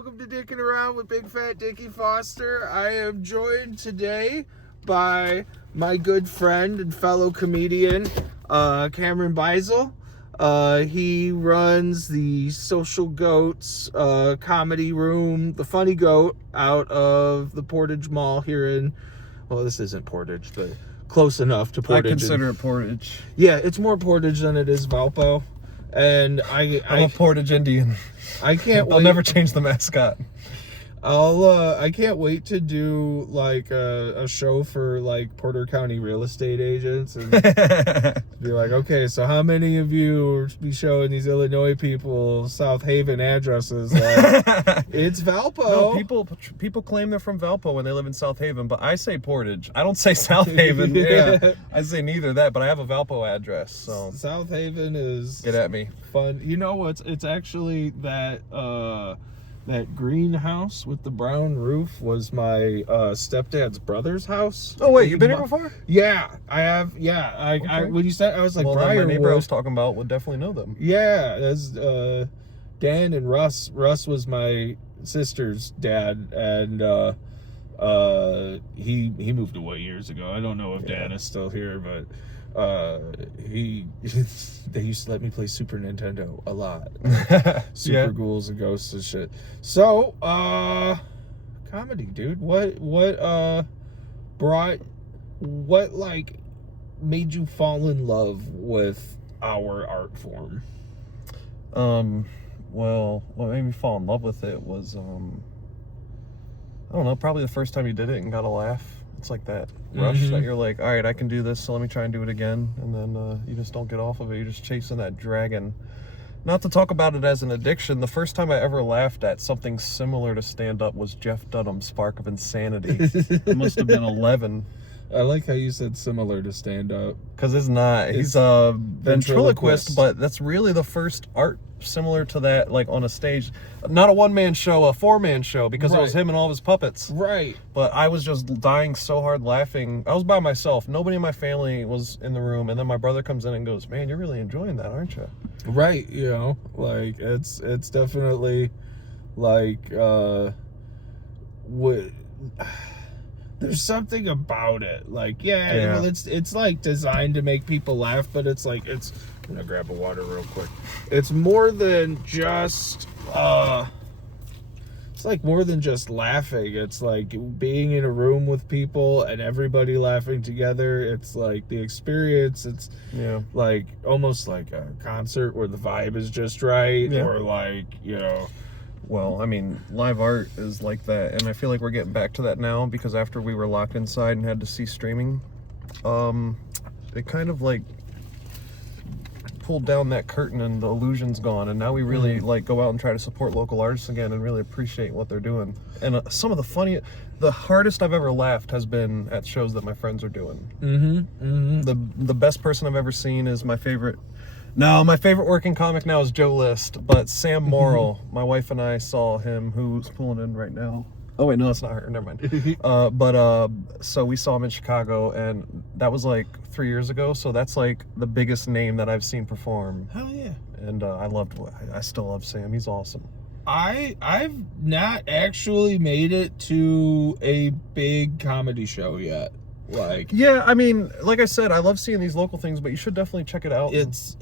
welcome to Dickin Around with Big Fat Dickie Foster. I am joined today by my good friend and fellow comedian, Cameron Beisel. He runs the Social Goats comedy room, the Funny Goat, out of the Portage Mall here in, well, this isn't Portage, but close enough to Portage. I consider it Portage. Yeah, it's more Portage than it is Valpo. And I'm a Portage Indian. I can't wait. I'll never change the mascot. I can't wait to do like a show for like Porter County real estate agents and be like, okay, so how many of you will be showing these Illinois people South Haven addresses? Like, it's Valpo. No, people claim they're from Valpo when they live in South Haven, but I say Portage. I don't say South Haven. Yeah, I say neither that, but I have a Valpo address. So South Haven is get at me. Fun. You know what's? It's actually that. That greenhouse with the brown roof was my stepdad's brother's house. Oh wait, you've been here before? Yeah, I have. Yeah, I when you said, I was like, well, my neighbor I was talking about would definitely know them. Yeah, as Dan and Russ. Russ was my sister's dad, and he moved away years ago. I don't know if Dan is still here, but they used to let me play Super Nintendo a lot. Super Ghouls and Ghosts and shit. So comedy, dude. What made you fall in love with our art form? Well, what made me fall in love with it was I don't know, probably the first time you did it and got a laugh. It's like that rush that you're like, all right, I can do this, so let me try and do it again. And then you just don't get off of it. You're just chasing that dragon. Not to talk about it as an addiction, the first time I ever laughed at something similar to stand-up was Jeff Dunham's Spark of Insanity. It must have been 11. I like how you said similar to stand-up. Because it's not. He's a ventriloquist, but that's really the first art similar to that, like on a stage. Not a one-man show, a four-man show, because it was him and all of his puppets. Right. But I was just dying so hard laughing. I was by myself. Nobody in my family was in the room. And then my brother comes in and goes, man, you're really enjoying that, aren't you? Right. You know, like, it's definitely, like, there's something about it. Like, well, it's like designed to make people laugh, but it's like, I'm gonna grab a water real quick. It's more than just, it's like more than just laughing. It's like being in a room with people and everybody laughing together. It's like the experience. It's like almost like a concert where the vibe is just right, or like, you know. Well, I mean, live art is like that, and I feel like we're getting back to that now, because after we were locked inside and had to see streaming, it kind of like pulled down that curtain and the illusion's gone, and now we really like go out and try to support local artists again and really appreciate what they're doing. And some of the hardest I've ever laughed has been at shows that my friends are doing. The best person I've ever seen is my favorite working comic now is Joe List, but Sam Morrill, my wife and I saw him, who's pulling in right now. Oh wait, no, that's not her. Never mind. So we saw him in Chicago, and that was like 3 years ago. So that's like the biggest name that I've seen perform. Hell yeah! And I still love Sam. He's awesome. I've not actually made it to a big comedy show yet. Like, yeah, I mean, like I said, I love seeing these local things, but you should definitely check it out. It's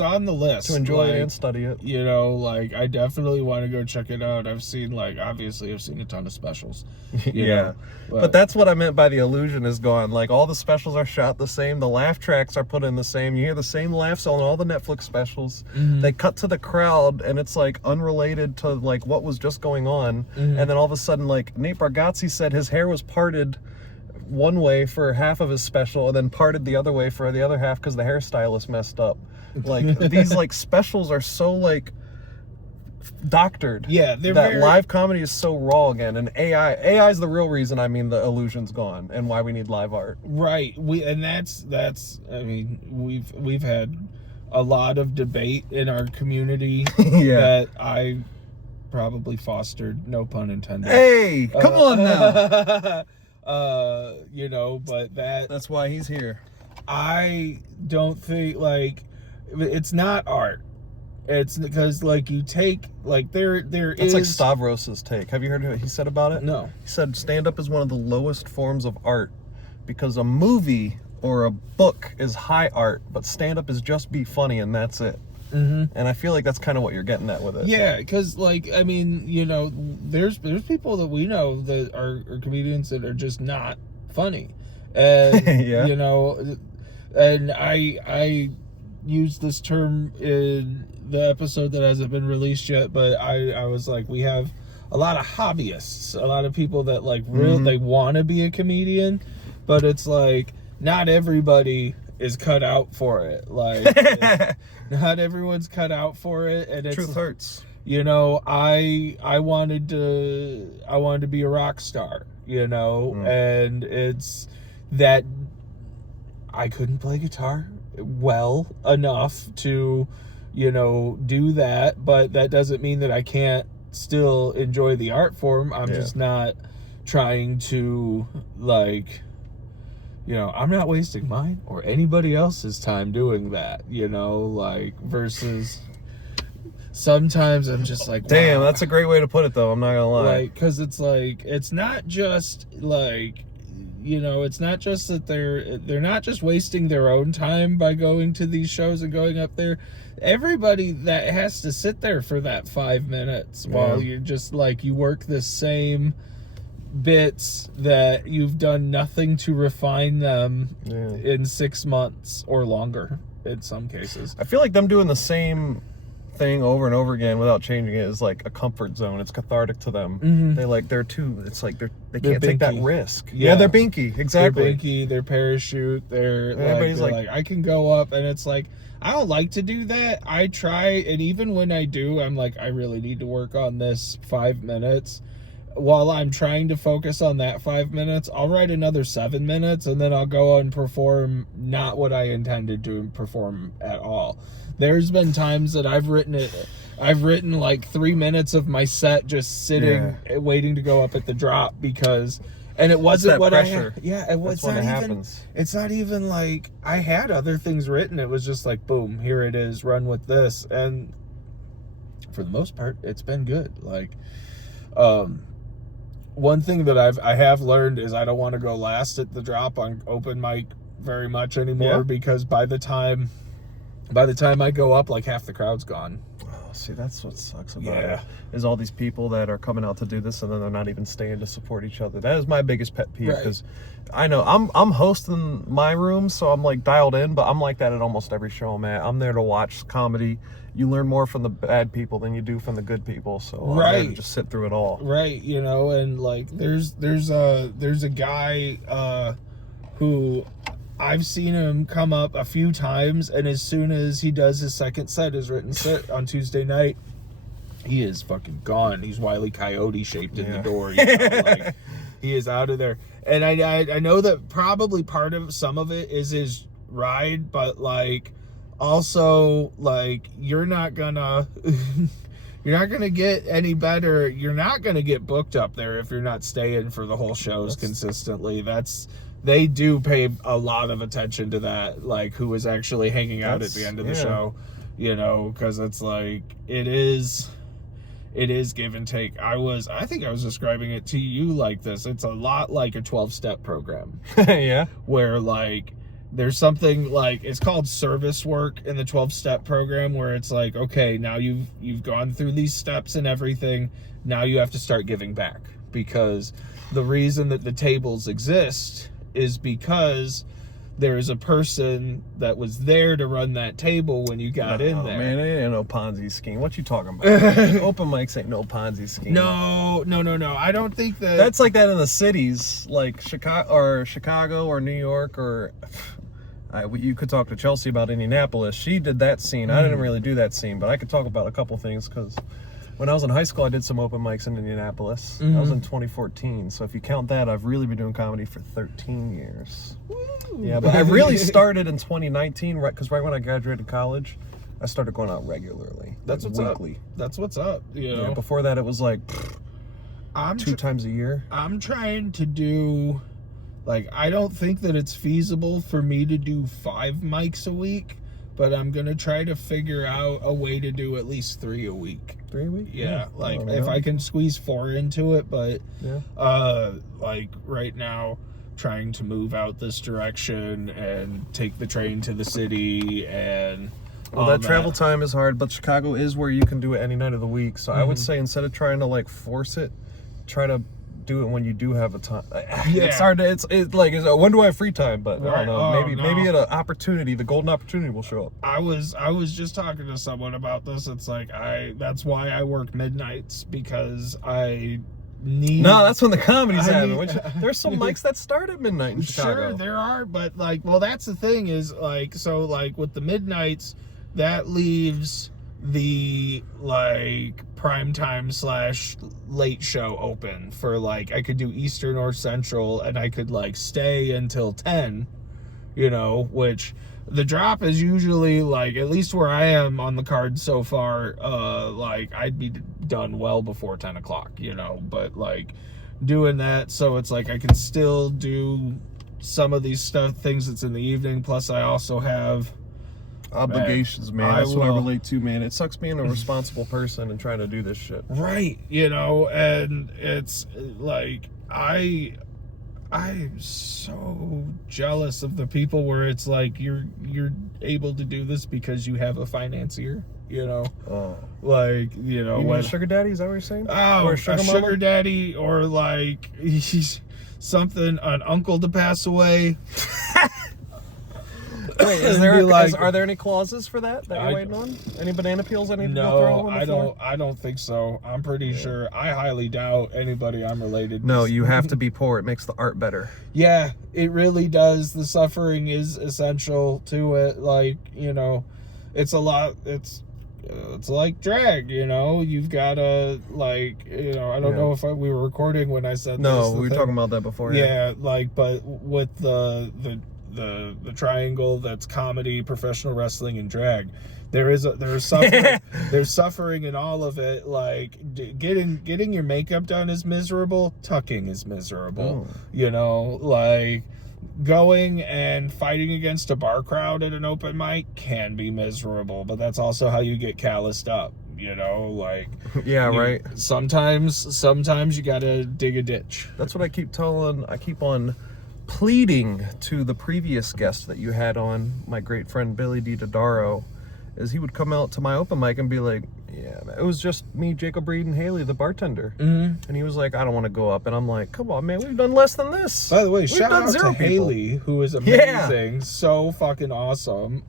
on the list to enjoy it and study it. You know, like, I definitely want to go check it out. I've seen a ton of specials. You know, but that's what I meant by the illusion is gone. Like, all the specials are shot the same. The laugh tracks are put in the same. You hear the same laughs on all the Netflix specials. They cut to the crowd, and it's like unrelated to like what was just going on. And then all of a sudden, like, Nate Bargatze said his hair was parted one way for half of his special and then parted the other way for the other half because the hairstylist messed up. Like, these like specials are so like doctored. Yeah, live comedy is so raw again, and AI is the real reason. I mean, the illusion's gone and why we need live art. Right. That's I mean, we've had a lot of debate in our community that I probably fostered, no pun intended. Hey, come on now. You know, but that's why he's here. I don't think, like, it's not art. It's because like you take like there That's like Stavros's take. Have you heard what he said about it? No. He said stand-up is one of the lowest forms of art because a movie or a book is high art, but stand-up is just be funny and that's it. Mm-hmm. And I feel like that's kind of what you're getting at with it. Yeah, because like I mean, you know, there's people that we know that are comedians that are just not funny, and Yeah. you know, and I used this term in the episode that hasn't been released yet, but I was like, we have a lot of hobbyists, a lot of people that like they want to be a comedian, but it's like not everybody is cut out for it. Like not everyone's cut out for it, and it's, truth hurts. You know, I wanted to be a rock star, you know, and it's that I couldn't play guitar well enough to, you know, do that, but that doesn't mean that I can't still enjoy the art form. I'm just not trying to, like, you know, I'm not wasting mine or anybody else's time doing that, you know, like, versus sometimes I'm just like, damn, wow. that's a great way to put it, though. I'm not gonna lie. Like, because it's like, it's not just like, you know, it's not just that they're not just wasting their own time by going to these shows and going up there. Everybody that has to sit there for that 5 minutes while you're just like, you work the same bits that you've done nothing to refine them in 6 months or longer in some cases. I feel like them doing the same thing over and over again without changing it is like a comfort zone. It's cathartic to them. They're too, it's like they can't take that risk. Yeah, they're binky. Exactly. They're binky, they're parachute, everybody's like I can go up, and it's like I don't like to do that. I try, and even when I do, I'm like, I really need to work on this 5 minutes. While I'm trying to focus on that 5 minutes, I'll write another 7 minutes, and then I'll go and perform not what I intended to perform at all. There's been times that I've written like 3 minutes of my set just sitting waiting to go up at the drop because, and it wasn't what pressure. It was not even happens. It's not even like I had other things written. It was just like, boom, here it is, run with this. And for the most part, it's been good. Like, one thing that I have learned is I don't want to go last at the drop on open mic very much anymore because by the time I go up, like half the crowd's gone. Oh, see, that's what sucks about it. Is all these people that are coming out to do this and then they're not even staying to support each other. That is my biggest pet peeve because I know I'm hosting my room, so I'm like dialed in, but I'm like that at almost every show I'm at. I'm there to watch comedy. You learn more from the bad people than you do from the good people, so I'm there to just sit through it all. Right, you know, and like there's a guy who I've seen him come up a few times, and as soon as he does his second set, his written set on Tuesday night, he is fucking gone. He's Wile E. Coyote shaped in the door. You know? Like, he is out of there. And I know that probably part of some of it is his ride, but like also like you're not gonna get any better. You're not gonna get booked up there if you're not staying for the whole shows consistently. They do pay a lot of attention to that, like who is actually hanging out at the end of the show, you know, because it's like it is give and take. I think I was describing it to you like this. It's a lot like a 12-step program. Where like there's something like it's called service work in the 12-step program where it's like, okay, now you've gone through these steps and everything. Now you have to start giving back, because the reason that the tables exist is because there is a person that was there to run that table when you got in there. Man, it ain't no Ponzi scheme. What you talking about? Open mics ain't no Ponzi scheme. No. I don't think that. That's like that in the cities, like Chicago or New York, or you could talk to Chelsea about Indianapolis. She did that scene. I didn't really do that scene, but I could talk about a couple things because when I was in high school, I did some open mics in Indianapolis. That was in 2014. So if you count that, I've really been doing comedy for 13 years. Woo. Yeah, but I really started in 2019, because right when I graduated college, I started going out regularly. That's what's weekly. Up. That's what's up. You know? Yeah, before that, it was like 2 times a year. I'm trying to do, like, I don't think that it's feasible for me to do 5 mics a week, but I'm gonna try to figure out a way to do at least 3 a week. 3 a week? Yeah, like if I can squeeze 4 into it, but like right now, trying to move out this direction and take the train to the city and. Well, that travel time is hard, but Chicago is where you can do it any night of the week. So I would say instead of trying to like force it, try to do it when you do have a time. Yeah. It's hard to. It's like when do I have free time? But I don't know. Maybe at an opportunity, the golden opportunity will show up. I was just talking to someone about this. It's like that's why I work midnights, because I need. No, that's when the comedy's happening. There's some mics that start at midnight in Chicago. Sure, there are, but like, well, that's the thing is like, so like with the midnights, that leaves the like prime time / late show open for like, I could do Eastern or Central, and I could like stay until 10, you know, which the drop is usually like, at least where I am on the card so far, like I'd be done well before 10 o'clock, you know, but like doing that, so it's like I can still do some of these things that's in the evening, plus I also have obligations, man. That's what I relate to, man. It sucks being a responsible person and trying to do this shit. Right, you know, and it's like I'm so jealous of the people where it's like you're able to do this because you have a financier, you know. Oh. Like, you know, a sugar daddy, is that what you're saying? Oh, or a sugar daddy, or like he's something, an uncle to pass away. Wait, are there any clauses for that you're waiting on? Any banana peels I need to go throw on the floor? I don't think so. I'm pretty sure. I highly doubt anybody I'm related to. No, you have to be poor. It makes the art better. Yeah, it really does. The suffering is essential to it. Like, you know, it's a lot. It's like drag, you know. You've got to, like, you know, I don't know if we were recording when I said no, we were talking about that before. Yeah, like, but with the triangle that's comedy, professional wrestling, and drag, there's suffering. There's suffering in all of it. Like getting your makeup done is miserable. Tucking is miserable. You know, like going and fighting against a bar crowd at an open mic can be miserable, but that's also how you get calloused up. You know, like right. Sometimes you gotta dig a ditch. That's what I keep on pleading to the previous guest that you had on, my great friend Billy D. Dodaro, is he would come out to my open mic and be like, yeah, man, it was just me, Jacob Reed, and Haley, the bartender. And he was like, I don't want to go up. And I'm like, come on, man, we've done less than this. By the way, shout out to Haley, who is amazing. So fucking awesome.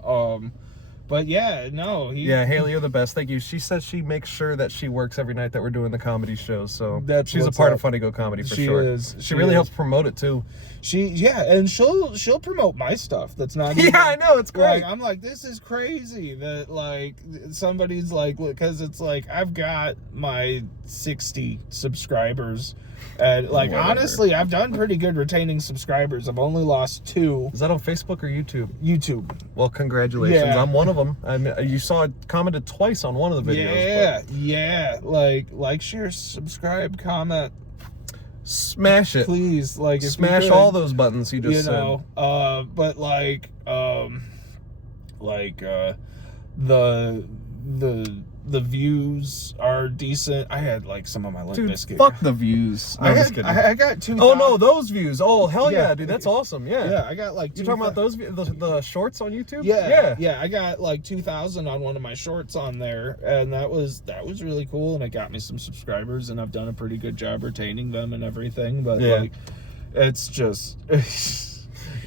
But yeah, no. Haley, you're the best. Thank you. She says she makes sure that she works every night that we're doing the comedy shows. So she's a part of Funny Go Comedy for sure. She really helps promote it too. And she'll promote my stuff. That's not. I know, it's great. Like, I'm like, this is crazy that like somebody's like, because it's like I've got my 60 subscribers. And like, honestly, I've done pretty good retaining subscribers. I've only lost 2. Is that on Facebook or YouTube? YouTube. Well, congratulations. Yeah. I'm one of them. You saw it commented twice on one of the videos. Yeah. Like, share, subscribe, comment. Smash it. Please. Like, smash all those buttons you just said. But like, the views are decent. I had like some of my Limp Bizkit. Fuck the views. No, I'm just kidding. I got 2,000. Oh no, those views. Oh hell yeah, dude, that's awesome. Yeah, I got like. You're talking about those the shorts on YouTube? Yeah. I got like 2,000 on one of my shorts on there, and that was really cool, and it got me some subscribers, and I've done a pretty good job retaining them and everything. But like, it's just.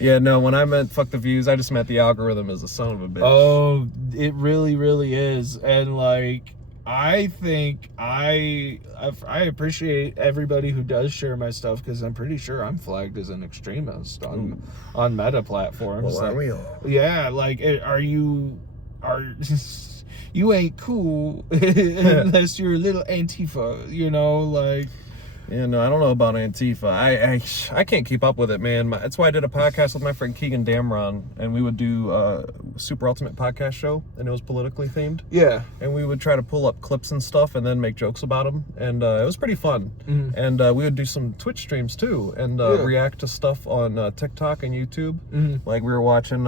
Yeah, no, when I meant fuck the views, I just meant the algorithm is a son of a bitch. Oh, it really, really is. And like, I think I appreciate everybody who does share my stuff, because I'm pretty sure I'm flagged as an extremist on meta platforms. Well, are we all? Yeah, like, you ain't cool unless you're a little Antifa, you know, like. Yeah, no, I don't know about Antifa. I can't keep up with it, man. That's why I did a podcast with my friend Keegan Damron, and we would do a Super Ultimate podcast show, and it was politically themed. Yeah. And we would try to pull up clips and stuff and then make jokes about them, and it was pretty fun. And we would do some Twitch streams too, and react to stuff on TikTok and YouTube. Like we were watching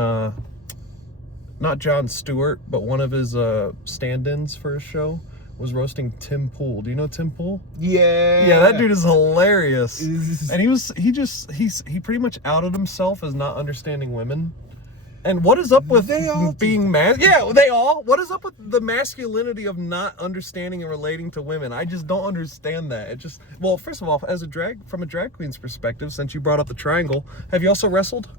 not Jon Stewart, but one of his stand-ins for his show was roasting Tim Pool. Do you know Tim Pool? Yeah. Yeah, that dude is hilarious. And he pretty much outed himself as not understanding women. And what is up with being what is up with the masculinity of not understanding and relating to women? I just don't understand that. It just, well, first of all, from a drag queen's perspective, since you brought up the triangle, have you also wrestled?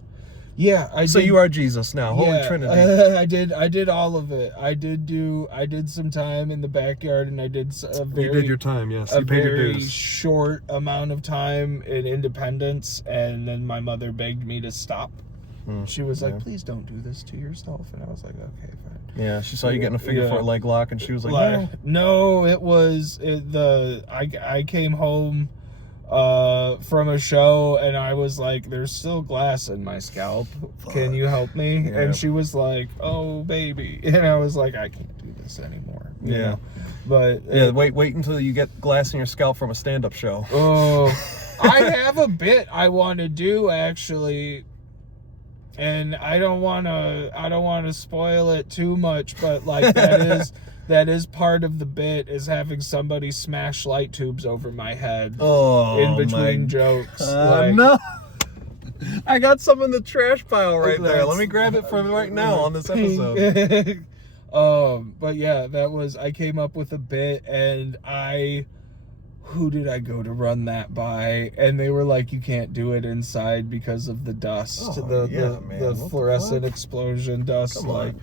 Yeah, I did. So you are Jesus now, Holy Trinity. I did all of it. I did some time in the backyard, and I did you did your time, yes. You paid your dues. Short amount of time in Independence, and then my mother begged me to stop. She was like, please don't do this to yourself. And I was like, okay, fine. Yeah, she saw you getting a figure 4 leg lock, and she was like, no, I came home from a show, and I was like, there's still glass in my scalp. Can you help me? Yeah. And she was like, oh, baby. And I was like, I can't do this anymore. You know? But wait until you get glass in your scalp from a stand-up show. Oh, I have a bit I want to do, actually. And I don't want to spoil it too much, but like that is part of the bit, is having somebody smash light tubes over my head in between jokes. No. I got some in the trash pile right there. Let me grab it from right now on this episode. But yeah, I came up with a bit, and who did I go to run that by? And they were like, you can't do it inside because of the dust, the fluorescent explosion dust. Like,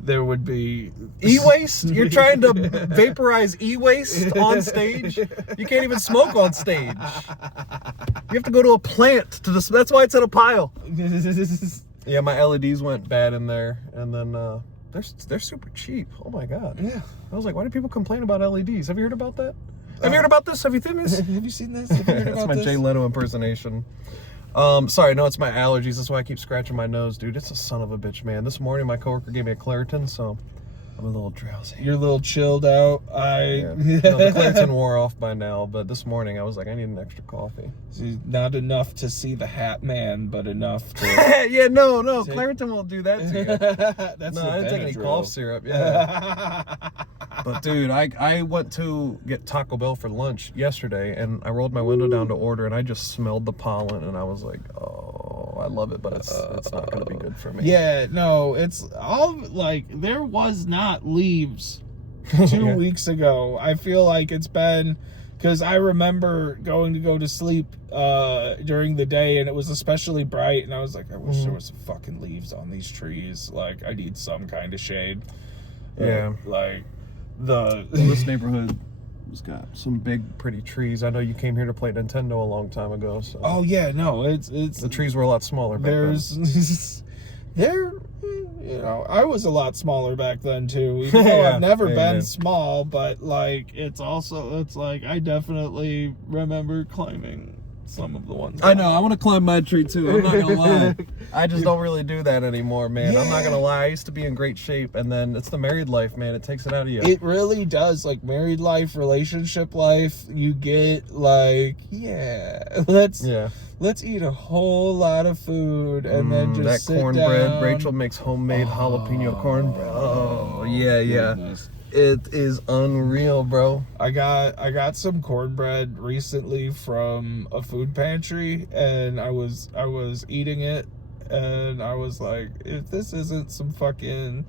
there would be e-waste. You're trying to vaporize e-waste on stage. You can't even smoke on stage. You have to go to a plant to this. That's why it's in a pile. Yeah, my LEDs went bad in there, and then they're super cheap. Oh my god. Yeah. I was like, why do people complain about LEDs? Have you heard about that? Have you heard about this? Have you seen this? Have you seen this? Have you heard about That's my Jay Leno impersonation. Sorry, no, it's my allergies. That's why I keep scratching my nose, dude. It's a son of a bitch, man. This morning, my coworker gave me a Claritin, so I'm a little drowsy. You're a little chilled out. No, the Claritin wore off by now, but this morning I was like, I need an extra coffee. Not enough to see the Hat Man, but enough to... Yeah, no, Claritin won't do that to you. That's no, I didn't take any cough syrup, yeah. But dude, I went to get Taco Bell for lunch yesterday, and I rolled my window down to order, and I just smelled the pollen, and I was like, oh, I love it, but it's not going to be good for me. Yeah, no, it's all, like, there was not leaves 2 weeks ago. I feel like it's been, because I remember going to sleep during the day, and it was especially bright, and I was like, I wish there was some fucking leaves on these trees. Like, I need some kind of shade. Yeah. This neighborhood has got some big, pretty trees. I know you came here to play Nintendo a long time ago. So. Oh yeah, no, it's the trees were a lot smaller back then. I was a lot smaller back then too. Even though I've never been small, but like it's like I definitely remember climbing some of the ones. I know. I want to climb my tree too. I'm not gonna lie. I just don't really do that anymore, man. Yeah. I'm not gonna lie. I used to be in great shape, and then it's the married life, man. It takes it out of you. It really does. Like married life, relationship life, you get like, let's eat a whole lot of food, and then just that cornbread. Rachel makes homemade jalapeno cornbread. Oh yeah. Goodness. It is unreal, bro. I got some cornbread recently from a food pantry, and I was eating it, and I was like, if this isn't some fucking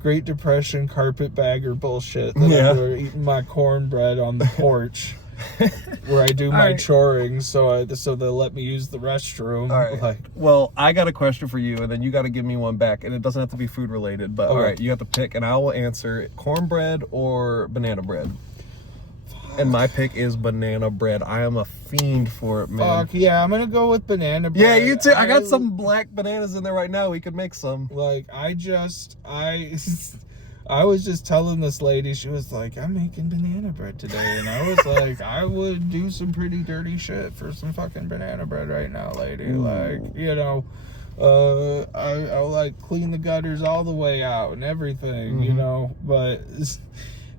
Great Depression carpetbagger bullshit, then I'm eating my cornbread on the porch where I do my choring, so they'll let me use the restroom. All right. Well, I got a question for you, and then you got to give me one back, and it doesn't have to be food related, but all right, you have to pick, and I will answer cornbread or banana bread. And my pick is banana bread. I am a fiend for it, man. Fuck yeah, I'm gonna go with banana bread. Yeah, you too. I got some black bananas in there right now. We could make some. Like, I was just telling this lady, she was like, I'm making banana bread today. And I was like, I would do some pretty dirty shit for some fucking banana bread right now, lady. Ooh. Like, I'll like clean the gutters all the way out and everything, But,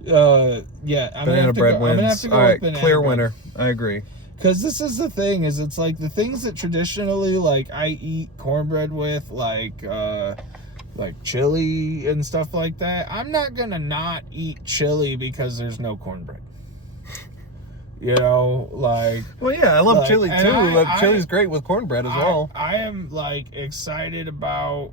banana bread wins. I'm gonna have to go all right, with banana clear bread. winner. I agree. Because this is the thing, is it's like the things that traditionally, like, I eat cornbread with, like like chili and stuff like that, I'm not gonna not eat chili because there's no cornbread. You know, like... Well, yeah, I love chili, too. Chili's great with cornbread as well. I am, like, excited about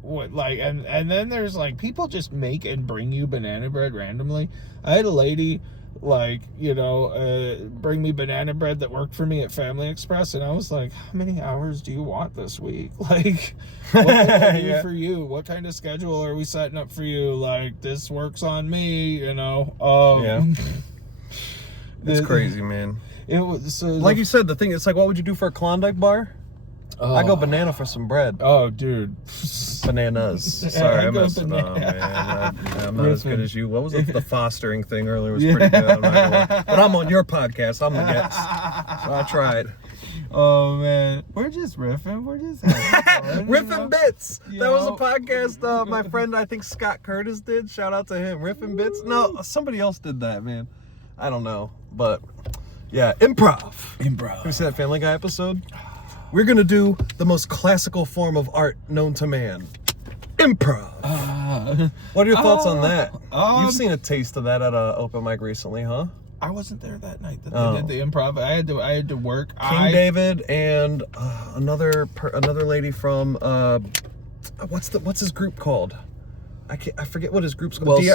what, like... And then there's, like, people just make and bring you banana bread randomly. I had a lady, like, you know, bring me banana bread that worked for me at Family Express, and I was like, how many hours do you want this week? Like, what can I do for you? What kind of schedule are we setting up for you? Like, this works on me, you know? Yeah. It's crazy, man. It was like you said, the thing, it's like, what would you do for a Klondike bar? I go banana for some bread. Oh, dude. Bananas. Sorry, I messed it up, man. I'm not as good as you. What was it? The fostering thing earlier was pretty good. I'm not gonna lie. But I'm on your podcast. I'm the guest. So I tried. Oh, man. We're just riffing. We're just having fun, Riffing Bits. That was a podcast my friend, I think Scott Curtis did. Shout out to him. Riffing Bits. No, somebody else did that, man. I don't know. But, yeah, improv. Have you seen that Family Guy episode? We're going to do the most classical form of art known to man. Improv. What are your thoughts on that? You've seen a taste of that at an open mic recently, huh? I wasn't there that night that they did the improv. I had to work. King David and another lady from what's his group called? I forget what his group's called. Well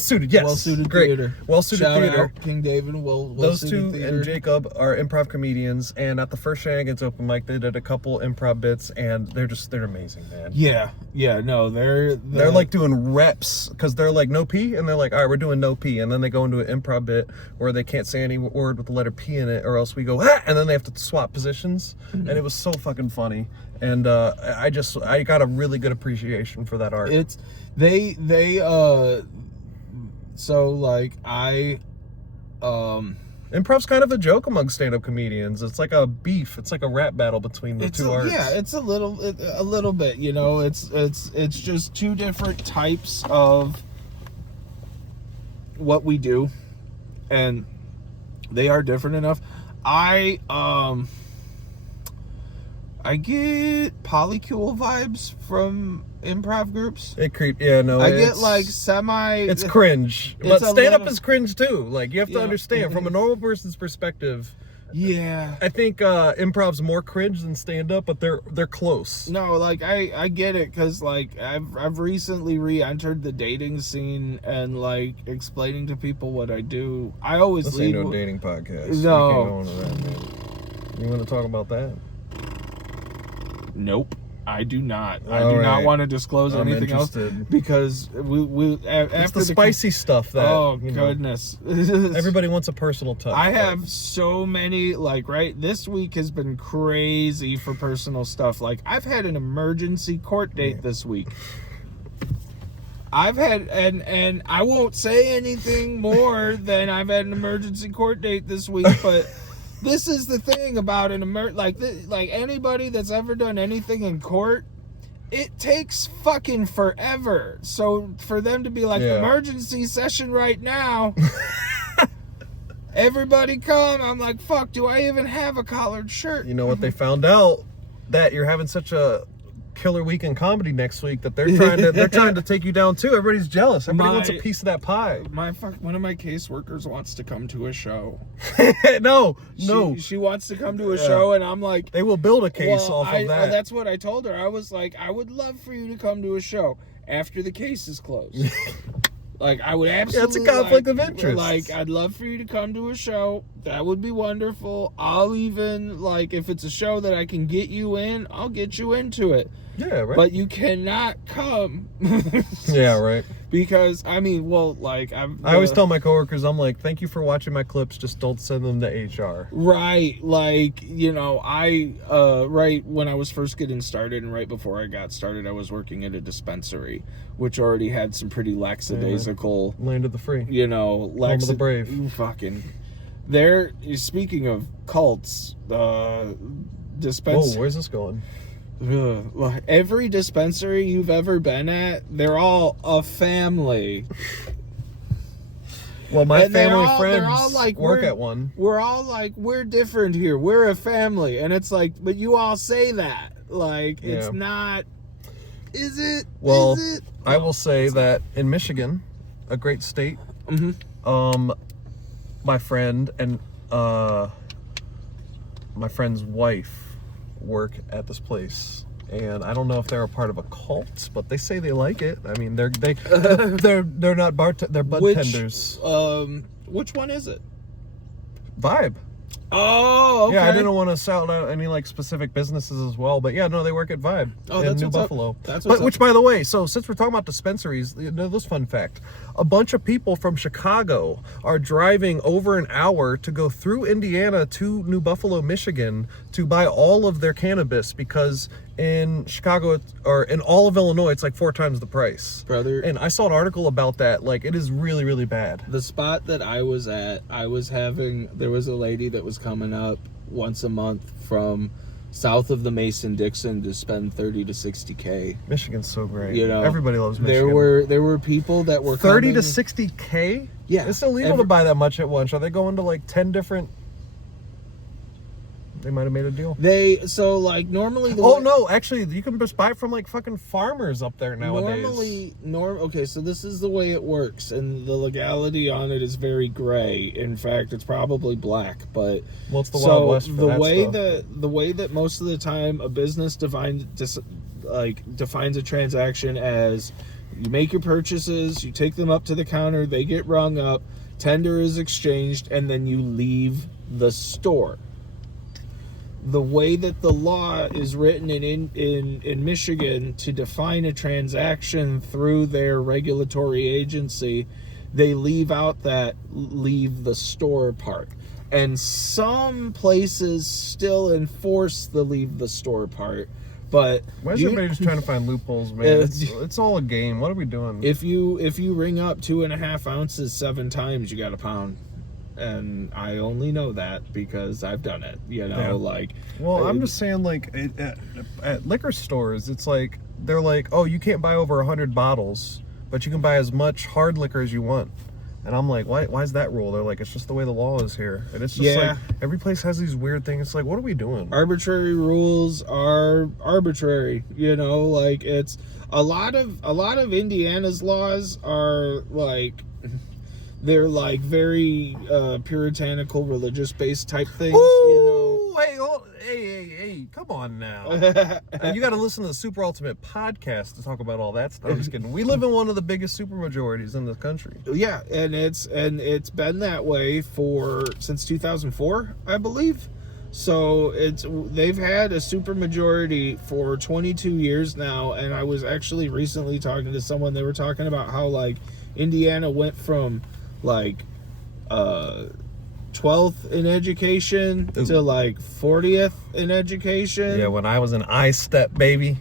Suited, yes. Well Suited Great. Theater. Well Suited Theater. Out King David and Those two Theater. and Jacob are improv comedians, and at the first Shenanigans open mic, they did a couple improv bits, and they're amazing, man. Yeah, no, they're like doing reps because they're like no P, and they're like, all right, we're doing no P, and then they go into an improv bit where they can't say any word with the letter P in it, or else we go and then they have to swap positions, and it was so fucking funny, and I got a really good appreciation for that art. So like improv's kind of a joke among stand-up comedians. It's like a beef. It's like a rap battle between the two arts. Yeah, it's a little bit, you know. It's just two different types of what we do, and they are different enough. I get polycule vibes from improv groups. I get like semi... It's cringe. But stand-up is cringe too. Like, you have to understand, from a normal person's perspective, yeah, I think improv's more cringe than stand-up, but they're close. No, like, I get it, because, like, I've recently re-entered the dating scene, and, like, explaining to people what I do. I always This ain't no dating podcast. No. You can't go into that, man. You want to talk about that? Nope, I do not. I do not want to disclose anything else because we after it's the spicy stuff that. Oh goodness! Everybody wants a personal touch. I have so many, like, this week has been crazy for personal stuff. Like, I've had an emergency court date this week. I've had and I won't say anything more than I've had an emergency court date this week, but. This is the thing about like anybody that's ever done anything in court, it takes fucking forever. So for them to be like, emergency session right now, everybody come. I'm like, fuck, do I even have a collared shirt? You know what they found out? That you're having such a killer week in comedy next week that they're trying to take you down too. Everybody's jealous. Everybody wants a piece of that pie. One of my caseworkers wants to come to a show. No. She wants to come to a show, and I'm like, they will build a case off of that. That's what I told her. I was like, I would love for you to come to a show after the case is closed. Like, I would absolutely... It's a conflict of interest. Like, I'd love for you to come to a show. That would be wonderful. I'll even, like, if it's a show that I can get you in, I'll get you into it. Yeah, right. But you cannot come. Yeah, right. Because, I mean, well, like... I always tell my coworkers, I'm like, thank you for watching my clips, just don't send them to HR. Right. Like, you know, right when I was first getting started and right before I got started, I was working at a dispensary, which already had some pretty lackadaisical... Land of the free. You know, Home of the brave. Fucking... Speaking of cults, Whoa, where's this going? Every dispensary you've ever been at, they're all a family. Well, my family friends work at one. We're all like, we're different here. We're a family. And it's like, but you all say that. Like, it's not... Is it? Well, Is it? I will say that in Michigan, a great state, my friend and my friend's wife work at this place, and I don't know if they're a part of a cult, but they say they like it. I mean, they're not they're bud tenders. Which one is it? Vibe. Oh, okay. Yeah, I didn't want to shout out any like specific businesses as well, but yeah, no, they work at Vibe in New Buffalo. That's what's which, by the way, so since we're talking about dispensaries, you know, this fun fact: a bunch of people from Chicago are driving over an hour to go through Indiana to New Buffalo, Michigan, to buy all of their cannabis because in Chicago or in all of Illinois, it's like 4 times the price, brother. And I saw an article about that. Like, it is really, really bad. The spot that I was at, there was a lady that was coming up once a month from south of the Mason-Dixon to spend 30 to 60K. Michigan's so great. You know, everybody loves Michigan. There were people that were 30 to 60K. Yeah, it's illegal to buy that much at once. Are they going to like 10 different? They might have made a deal. Normally. No, actually, you can just buy it from like fucking farmers up there nowadays. Okay, so this is the way it works, and the legality on it is very gray. In fact, it's probably black. But it's the Wild West for that stuff. The way that most of the time a business defines a transaction as you make your purchases, you take them up to the counter, they get rung up, tender is exchanged, and then you leave the store. The way that the law is written in Michigan to define a transaction through their regulatory agency, they leave out that leave the store part. And some places still enforce the leave the store part. But why is everybody just trying to find loopholes, man? It's all a game. What are we doing? If you ring up 2.5 ounces 7 times, you got a pound. And I only know that because I've done it, you know, I'm just saying, like, at liquor stores, it's like, they're like, oh, you can't buy over 100 bottles, but you can buy as much hard liquor as you want. And I'm like, why is that rule? They're like, it's just the way the law is here. And it's just like, every place has these weird things. It's like, what are we doing? Arbitrary rules are arbitrary, you know, like, it's a lot of Indiana's laws are like, they're like very puritanical, religious-based type things. Ooh, hey, come on now. You got to listen to the Super Ultimate podcast to talk about all that stuff. I'm just kidding. We live in one of the biggest super majorities in the country. Yeah, and it's been that way since 2004, I believe. So they've had a super majority for 22 years now, and I was actually recently talking to someone. They were talking about how like Indiana went from like 12th in education to like 40th in education. Yeah, when I was in I-Step, baby.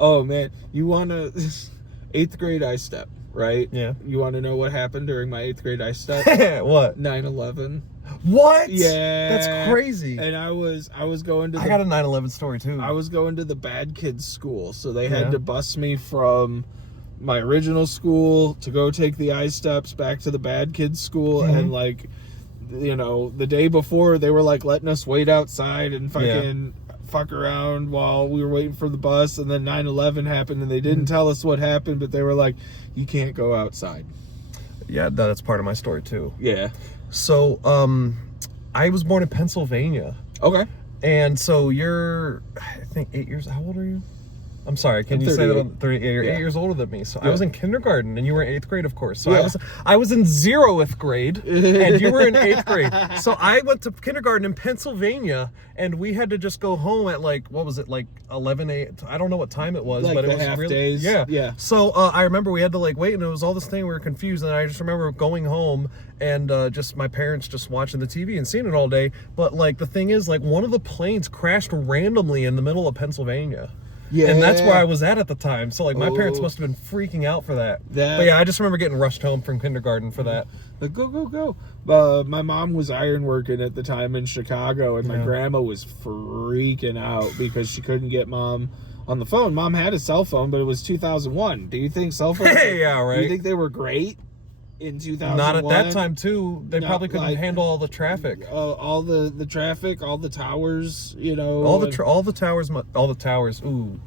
Oh man, you want to 8th grade I-Step, right? Yeah. You want to know what happened during my 8th grade I-Step? What? 9/11. What? Yeah, that's crazy. And I was going to. I got a 9/11 story too. I was going to the bad kids school, so they had to bus me from my original school to go take the I-Steps back to the bad kids school. And like, you know, the day before they were like letting us wait outside and fucking fuck around while we were waiting for the bus, and then 9/11 happened and they didn't tell us what happened, but they were like, you can't go outside. Yeah, that's part of my story too. Yeah. So I was born in Pennsylvania. Okay. And so you're, I think 8 years, how old are you? I'm sorry, can you say that? I'm 38. You're 8 years older than me. So I was in kindergarten, and you were in 8th grade, of course. So I was in 0th grade, and you were in 8th grade. So I went to kindergarten in Pennsylvania, and we had to just go home at like, what was it, like 11 a.m. I don't know what time it was, like but it was half really days. Yeah. So I remember we had to like wait, and it was all this thing. We were confused, and I just remember going home and just my parents just watching the TV and seeing it all day. But like the thing is, like one of the planes crashed randomly in the middle of Pennsylvania. Yeah. And that's where I was at the time. So, like, my parents must have been freaking out for that. But, yeah, I just remember getting rushed home from kindergarten for that. Like, go. My mom was ironworking at the time in Chicago, and my grandma was freaking out because she couldn't get Mom on the phone. Mom had a cell phone, but it was 2001. Do you think cell phones... Yeah, right. Do you think they were great? in 2001. Not at that time too. They No, probably couldn't like, handle all the traffic. All the traffic, all the towers, you know. All the towers. Ooh,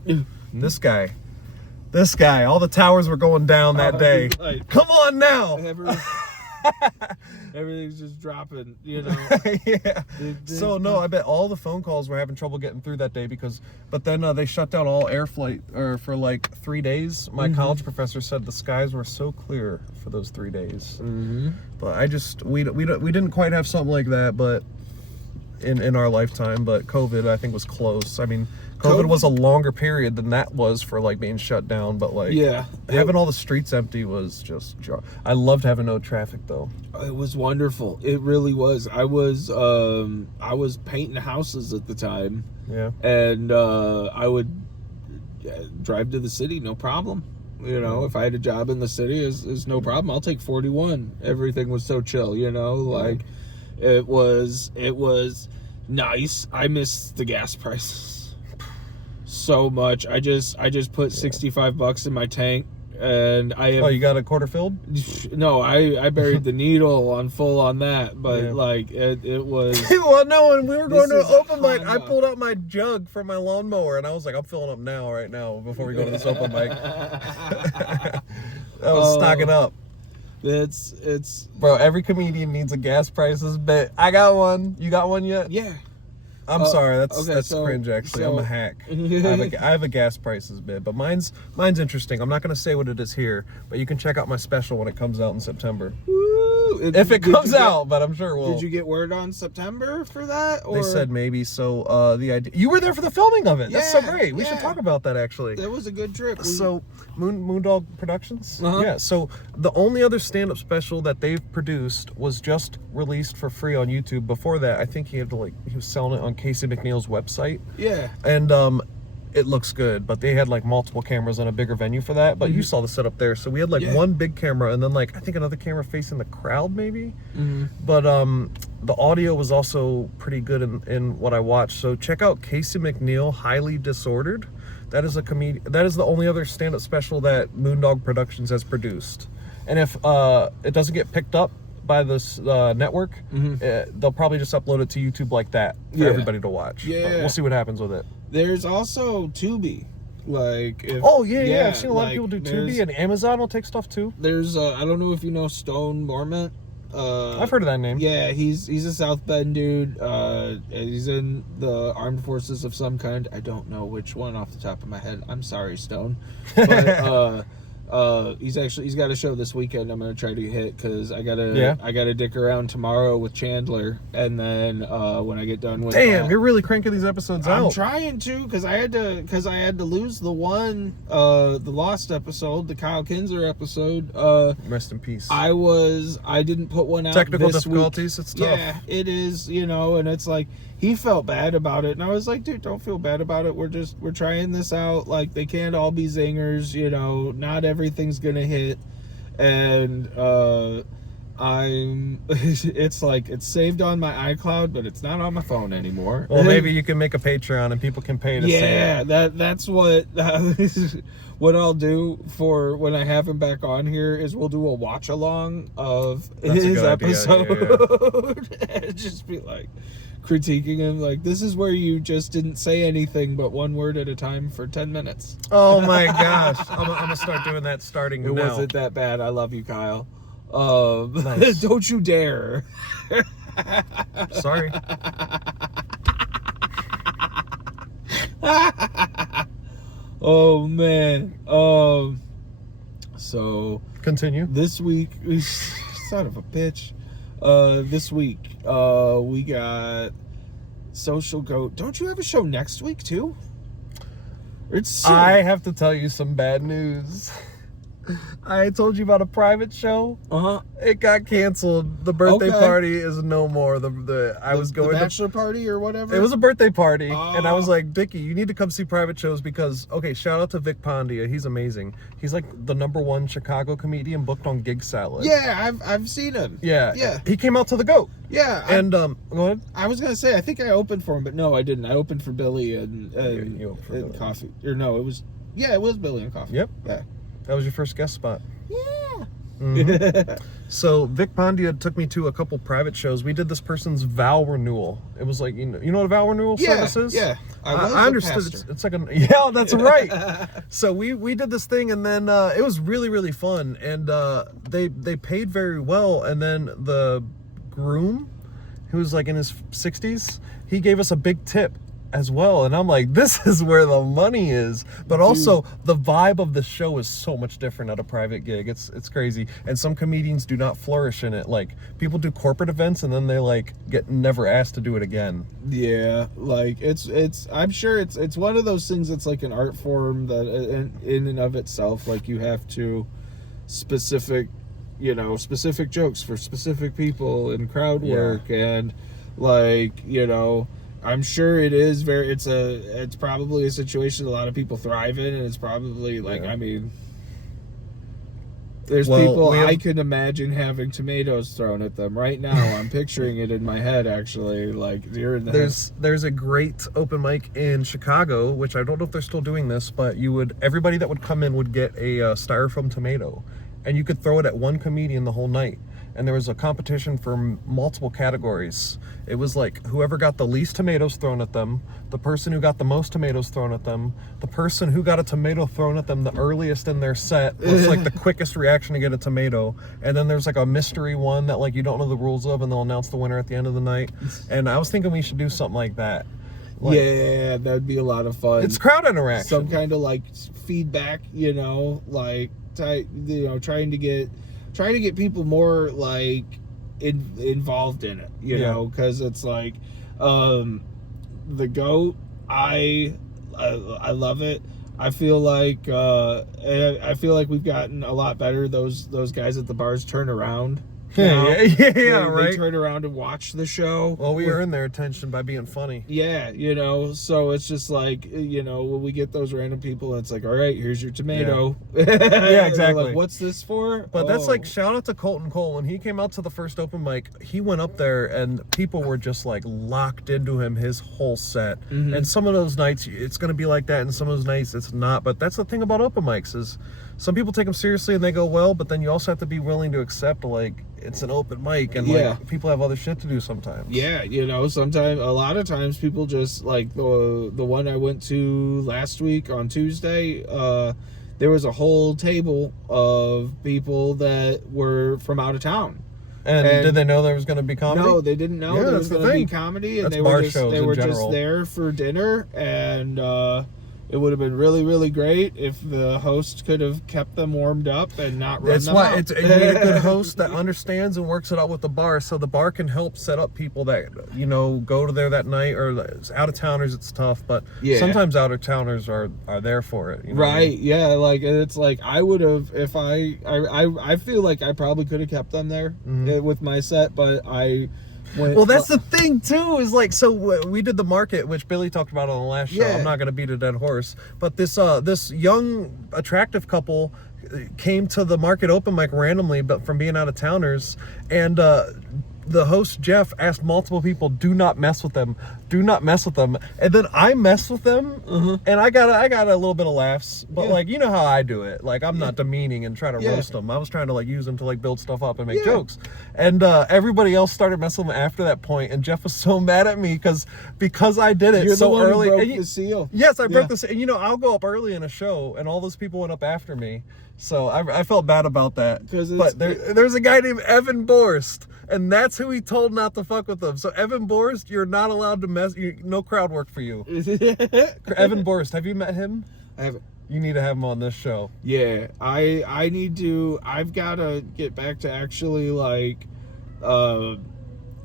this guy. All the towers were going down that day. Like, come on now. Everything's just dropping, you know. Yeah. So no, I bet all the phone calls were having trouble getting through that day but then they shut down all air flight for like 3 days. My college professor said the skies were so clear for those 3 days. But we didn't quite have something like that, but in our lifetime. But COVID, I think, was close. I mean, COVID was a longer period than that was for like being shut down, but like having all the streets empty was just I loved having no traffic though. It was wonderful. It really was. I was painting houses at the time. Yeah. And I would drive to the city, no problem. You know, if I had a job in the city, is no problem. I'll take 41. Everything was so chill, you know, like it was nice. I miss the gas prices so much. I just put $65 in my tank, and I have, oh, you got a quarter filled? No, I buried the needle on that, but like it was. Well, no, when we were going to open mic, I pulled out my jug from my lawnmower, and I was like, I'm filling up right now before we go to this open mic. I was stocking up. It's bro. Every comedian needs a gas prices bit. I got one. You got one yet? Yeah. I'm sorry, that's cringe. Actually, I'm a hack. I have a gas prices bid, but mine's interesting. I'm not gonna say what it is here, but you can check out my special when it comes out in September. Woo! If it comes out, but I'm sure it will. Did you get word on September for that? Or? They said maybe. So the idea, you were there for the filming of it. That's so great. We should talk about that actually. That was a good trip. So Moondog Productions. Yeah. So the only other stand-up special that they've produced was just released for free on YouTube. Before that, I think he was selling it on Casey McNeil's website. Yeah. And it looks good, but they had like multiple cameras and a bigger venue for that. But you saw the setup there. So we had like one big camera and then like I think another camera facing the crowd maybe. But the audio was also pretty good in what I watched. So check out Casey McNeil, Highly Disordered. That is that is the only other stand-up special that Moondog Productions has produced. And if it doesn't get picked up by this network, they'll probably just upload it to YouTube like that for everybody to watch. But we'll see what happens with it. There's also Tubi. Like I've seen a lot of people do Tubi, and Amazon will take stuff too. There's I don't know if you know Stone Mormont. I've heard of that name. Yeah, he's a South Bend dude. He's in the armed forces of some kind. I don't know which one off the top of my head. I'm sorry, Stone. But he's got a show this weekend. I'm gonna try to hit because I gotta dick around tomorrow with Chandler, and then when I get done with you're really cranking these episodes out. I'm trying to because I had to lose the lost episode, the Kyle Kinzer episode. Rest in peace. I didn't put one out. Technical this difficulties. week. It's tough. Yeah, it is. You know, and it's like he felt bad about it, and I was like, dude, don't feel bad about it. We're trying this out. Like they can't all be zingers. You know, not everything's gonna hit, and it's like it's saved on my iCloud, but it's not on my phone anymore. Well, maybe you can make a Patreon and people can pay to see it. Yeah, that's what what I'll do for when I have him back on here is we'll do a watch along of his episode and just be like critiquing him like, this is where you just didn't say anything but one word at a time for 10 minutes. Oh my gosh. I'm gonna start doing that starting now. It wasn't that bad. I love you, Kyle. Nice. Don't you dare. Sorry. Oh man. So continue. This week, son of a bitch. This week, we got Social Goat. Don't you have a show next week too? I have to tell you some bad news. I told you about a private show. It got canceled. The birthday party is no more. I was going the bachelor party or whatever. It was a birthday party, and I was like, Dickie, you need to come see private shows because shout out to Vic Pondia. He's amazing. He's like the #1 Chicago comedian booked on Gig Salad. Yeah, I've seen him. Yeah. He came out to the Goat. Yeah. And go ahead. I was gonna say I think I opened for him, but no, I didn't. I opened for Billy and Billy. Coffee. Or no, it was Billy and Coffee. Yep. Yeah. That was your first guest spot. Yeah. Mm-hmm. So Vic Pondia took me to a couple private shows. We did this person's vow renewal. It was like, you know what a vow renewal service is? Yeah, I understood. It's like yeah, that's right. So we did this thing, and then it was really, really fun, and they paid very well. And then the groom, who was like in his 60s, he gave us a big tip as well, and I'm like, this is where the money is. But also the vibe of the show is so much different at a private gig. It's crazy. And some comedians do not flourish in it. Like, people do corporate events and then they like get never asked to do it again. Yeah, like it's I'm sure it's one of those things that's like an art form that in and of itself, like, you have to specific jokes for specific people and crowd work, and like, I'm sure it is it's probably a situation a lot of people thrive in, and it's probably like, I mean, there's people I could imagine having tomatoes thrown at them right now. I'm picturing it in my head, actually. Like, you're in the there's a great open mic in Chicago, which I don't know if they're still doing this, but everybody that would come in would get a styrofoam tomato, and you could throw it at one comedian the whole night. And there was a competition for multiple categories. It was like whoever got the least tomatoes thrown at them, the person who got the most tomatoes thrown at them, the person who got a tomato thrown at them the earliest in their set was like the quickest reaction to get a tomato. And then there's like a mystery one that like you don't know the rules of, and they'll announce the winner at the end of the night. And I was thinking we should do something like that. Like, yeah, that'd be a lot of fun. It's crowd interaction. Some kind of like feedback, like trying to get people more like involved in it, because it's like the goat. I love it. I feel like we've gotten a lot better. Those guys at the bars turn around. Right. They turn around and watch the show. Well, we earn their attention by being funny. Yeah, so it's just like, when we get those random people, it's like, all right, here's your tomato. Yeah, exactly. Like, what's this for? But that's like, shout out to Colton Cole. When he came out to the first open mic, he went up there and people were just like locked into him his whole set. Mm-hmm. And some of those nights it's going to be like that, and some of those nights it's not. But that's the thing about open mics is some people take them seriously and they go well, but then you also have to be willing to accept, like, it's an open mic, and like people have other shit to do sometimes. Yeah, sometimes, a lot of times people just like the one I went to last week on Tuesday, there was a whole table of people that were from out of town. And did they know there was going to be comedy? No, they didn't know there was going to be comedy, and they were just there for dinner, and it would have been really, really great if the host could have kept them warmed up and not run them out. You need a good host that understands and works it out with the bar, so the bar can help set up people that, go to there that night, or out-of-towners, it's tough, but sometimes out-of-towners are there for it. Right, yeah, like, it's like, I would have, if I feel like I probably could have kept them there with my set, but well, that's the thing too, is like, so we did the market, which Billy talked about on the last show. I'm not going to beat a dead horse, but this young attractive couple came to the market open mic randomly, but from being out of towners, and the host Jeff asked multiple people, do not mess with them, and then I messed with them, and I got a little bit of laughs, but like, you know how I do it, like, I'm not demeaning and trying to roast them. I was trying to like use them to like build stuff up and make jokes, and everybody else started messing with them after that point, and Jeff was so mad at me because I did it so early. You're the one who broke the seal. Yes, I broke the seal. And I'll go up early in a show, and all those people went up after me, so I felt bad about that. But there's a guy named Evan Borst, and that's who he told not to fuck with them. So Evan Borst, you're not allowed to mess. No crowd work for you. Evan Borst, have you met him? I haven't. You need to have him on this show. Yeah, I need to. I've got to get back to actually like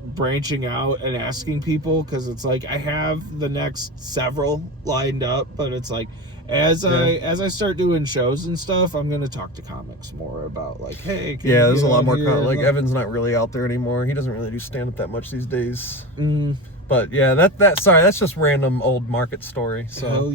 branching out and asking people, because it's like I have the next several lined up, but it's like, as I start doing shows and stuff, I'm gonna talk to comics more about like, hey, there's a lot more like Evan's not really out there anymore. He doesn't really do stand up that much these days. But yeah, that's just random old market story. So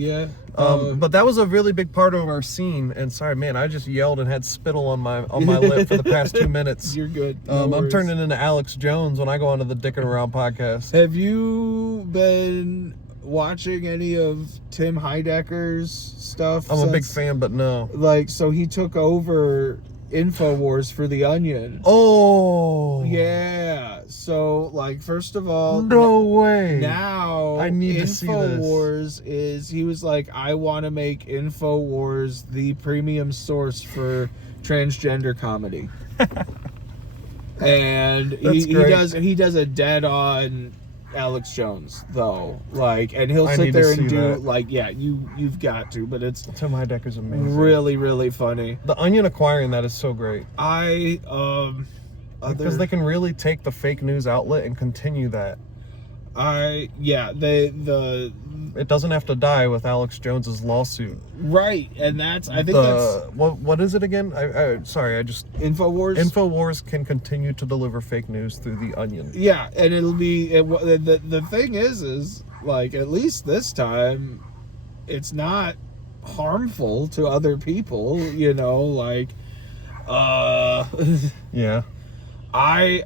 but that was a really big part of our scene. And sorry, man, I just yelled and had spittle on my lip for the past 2 minutes. You're good. I'm turning into Alex Jones when I go onto the Dickin Around podcast. Have you been watching any of Tim Heidecker's stuff? I'm a big fan, but no. Like, so he took over InfoWars for the Onion. Oh. Yeah. So, like, first of all, No way. now I need to see this. InfoWars is, he was like, I want to make InfoWars the premium source for transgender comedy. And he does a dead on Alex Jones though, like, and he'll sit there and do that. Like, yeah, you've got to, but it's Tim Heidecker's amazing, really funny. The Onion acquiring that is so great. Because they can really take the fake news outlet and continue that. It doesn't have to die with Alex Jones's lawsuit, right? And that's, I think that's what is it again? InfoWars. InfoWars can continue to deliver fake news through the Onion. Yeah, and it'll be the thing is like, at least this time, it's not harmful to other people. You know, like, yeah. It's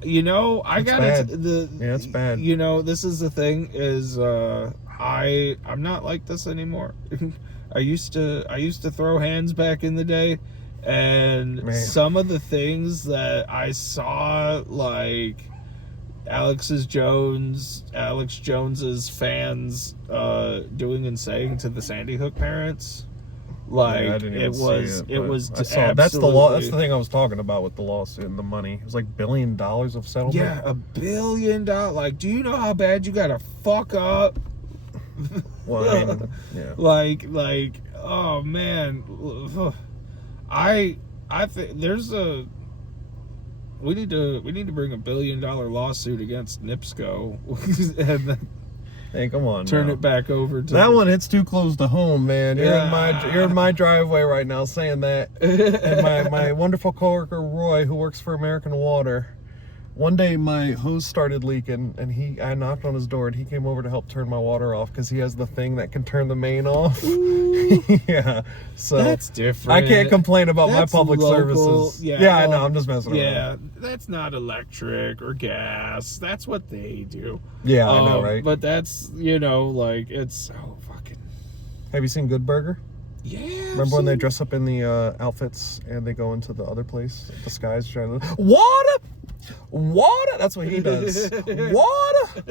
bad. You know, this is the thing is, I'm not like this anymore. I used to throw hands back in the day, and some of the things that I saw, like Alex Jones's fans doing and saying to the Sandy Hook parents. Like, it was absolutely... That's the thing I was talking about with the lawsuit and the money. It was like $1 billion of settlement. Yeah, $1 billion. Like, do you know how bad you gotta fuck up? Well, I mean, yeah. Like, oh man, I think there's a. We need to bring $1 billion lawsuit against NIPSCO, and then. Hey, come on. Turn it back over to that one. Hits too close to home, man. You're in my driveway right now saying that. And my wonderful coworker Roy, who works for American Water, one day my hose started leaking, and I knocked on his door, and he came over to help turn my water off because he has the thing that can turn the main off. Yeah, so that's different. I can't complain about my public local services. Yeah, I know. I'm just messing around. Yeah, that's not electric or gas. That's what they do. Yeah, I know, right? But that's, like, it's fucking. Have you seen Good Burger? Yeah. Remember when they dress up in the outfits and they go into the other place, the skies, trying to water. That's what he does. Water.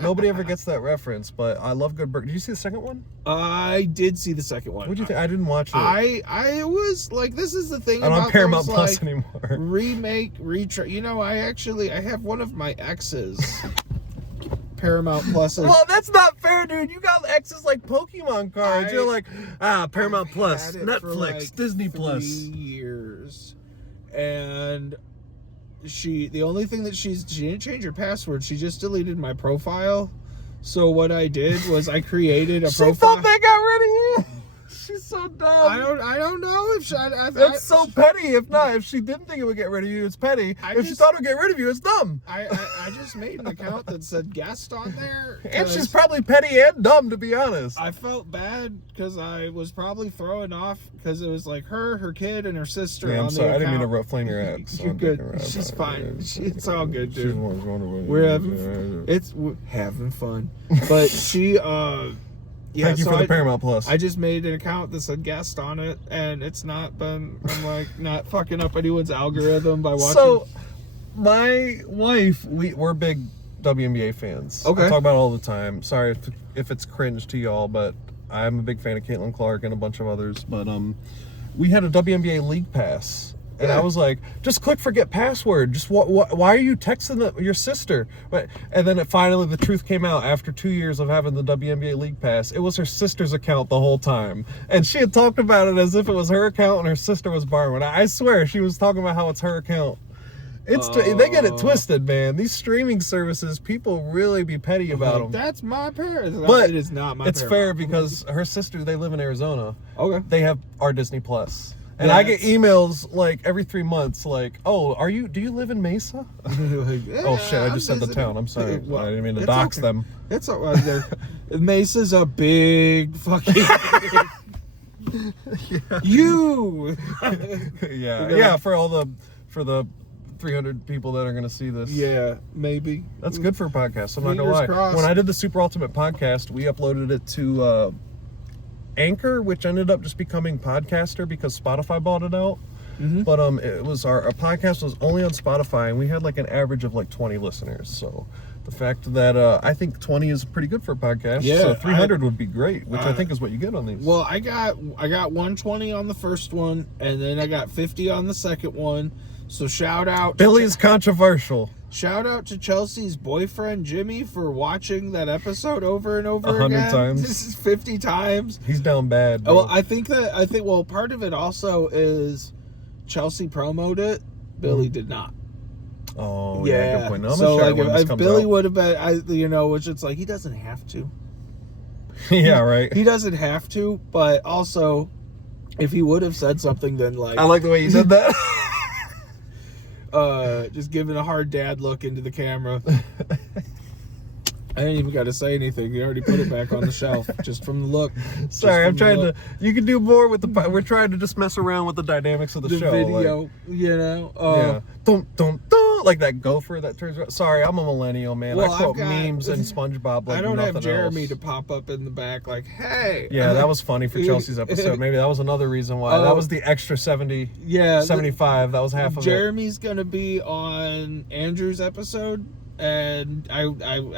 Nobody ever gets that reference, but I love Good Burger. Did you see the second one? I did see the second one. What did you think? I didn't watch it. I was like, this is the thing. I don't about have Paramount those, Plus like, anymore. Remake, I have one of my exes. Paramount Plus. Well, that's not fair, dude. You got exes like Pokemon cards. You're like, Paramount Plus, Netflix, like Disney 3 Plus. years, and the only thing that she didn't change her password. She just deleted my profile. So what I did was I created a profile. She thought they got rid of you. She's so dumb. I don't know if she. It's so petty. If she didn't think it would get rid of you, it's petty. If she thought it would get rid of you, it's dumb. I just made an account that said guest on there. And she's probably petty and dumb, to be honest. I felt bad because I was probably throwing off because it was like her kid, and her sister. Yeah, I'm sorry. I didn't mean to flame your ass. You're good. She's fine. It's all good, dude. We're having fun. But she yeah, thank you for the Paramount Plus. I just made an account that said guest on it, and it's not been. I'm like not fucking up anyone's algorithm by watching. So, my wife, we're big WNBA fans. Okay. I talk about it all the time. Sorry if it's cringe to y'all, but I'm a big fan of Caitlin Clark and a bunch of others. But we had a WNBA League Pass. And I was like, just click forget password. Just why are you texting your sister? And then finally the truth came out after 2 years of having the WNBA League Pass. It was her sister's account the whole time. And she had talked about it as if it was her account and her sister was borrowing. I swear she was talking about how it's her account. They get it twisted, man. These streaming services, people really be petty about them. That's my parents. But it is not my it's parents. fair because her sister, they live in Arizona. Okay. They have our Disney Plus. And I get emails like every 3 months, like, "Oh, do you live in Mesa?" Oh shit! I just said the town. I'm sorry. I didn't mean to dox them. It's all right. Mesa's a big fucking. You. Yeah. For the 300 people that are gonna see this. Yeah, maybe. That's good for a podcast. I'm not gonna lie. Crossed. When I did the Super Ultimate podcast, we uploaded it to Anchor, which ended up just becoming Podcaster because Spotify bought it out. but it was our podcast was only on Spotify, and we had like an average of like 20 listeners. So the fact that I think 20 is pretty good for a podcast. Yeah, so 300 would be great, which I think is what you get on these. Well, I got 120 on the first one, and then I got 50 on the second one. So shout out Billy's controversial. Shout out to Chelsea's boyfriend Jimmy for watching that episode over and over 100 again. times. This is 50 times. He's down bad. Bro. Well, I think part of it also is Chelsea promoted it. Billy did not. Oh yeah, good point. No, I'm so sure like if Billy would have been, which it's like he doesn't have to. Yeah, right. He doesn't have to, but also if he would have said something, then like I like the way you said that. Just giving a hard dad look into the camera. I didn't even got to say anything. You already put it back on the shelf just from the look. Sorry, I'm trying to. You can do more with the. We're trying to just mess around with the dynamics of the show. Video, yeah. Don't like that gopher that turns around. Sorry, I'm a millennial, man. Well, I quote memes and SpongeBob like I don't have Jeremy else. to pop up in the back like, hey. Yeah, that was funny for Chelsea's episode. Maybe that was another reason why. That was the extra 70. Yeah, 75. That was half of Jeremy's gonna be on Andrew's episode. And I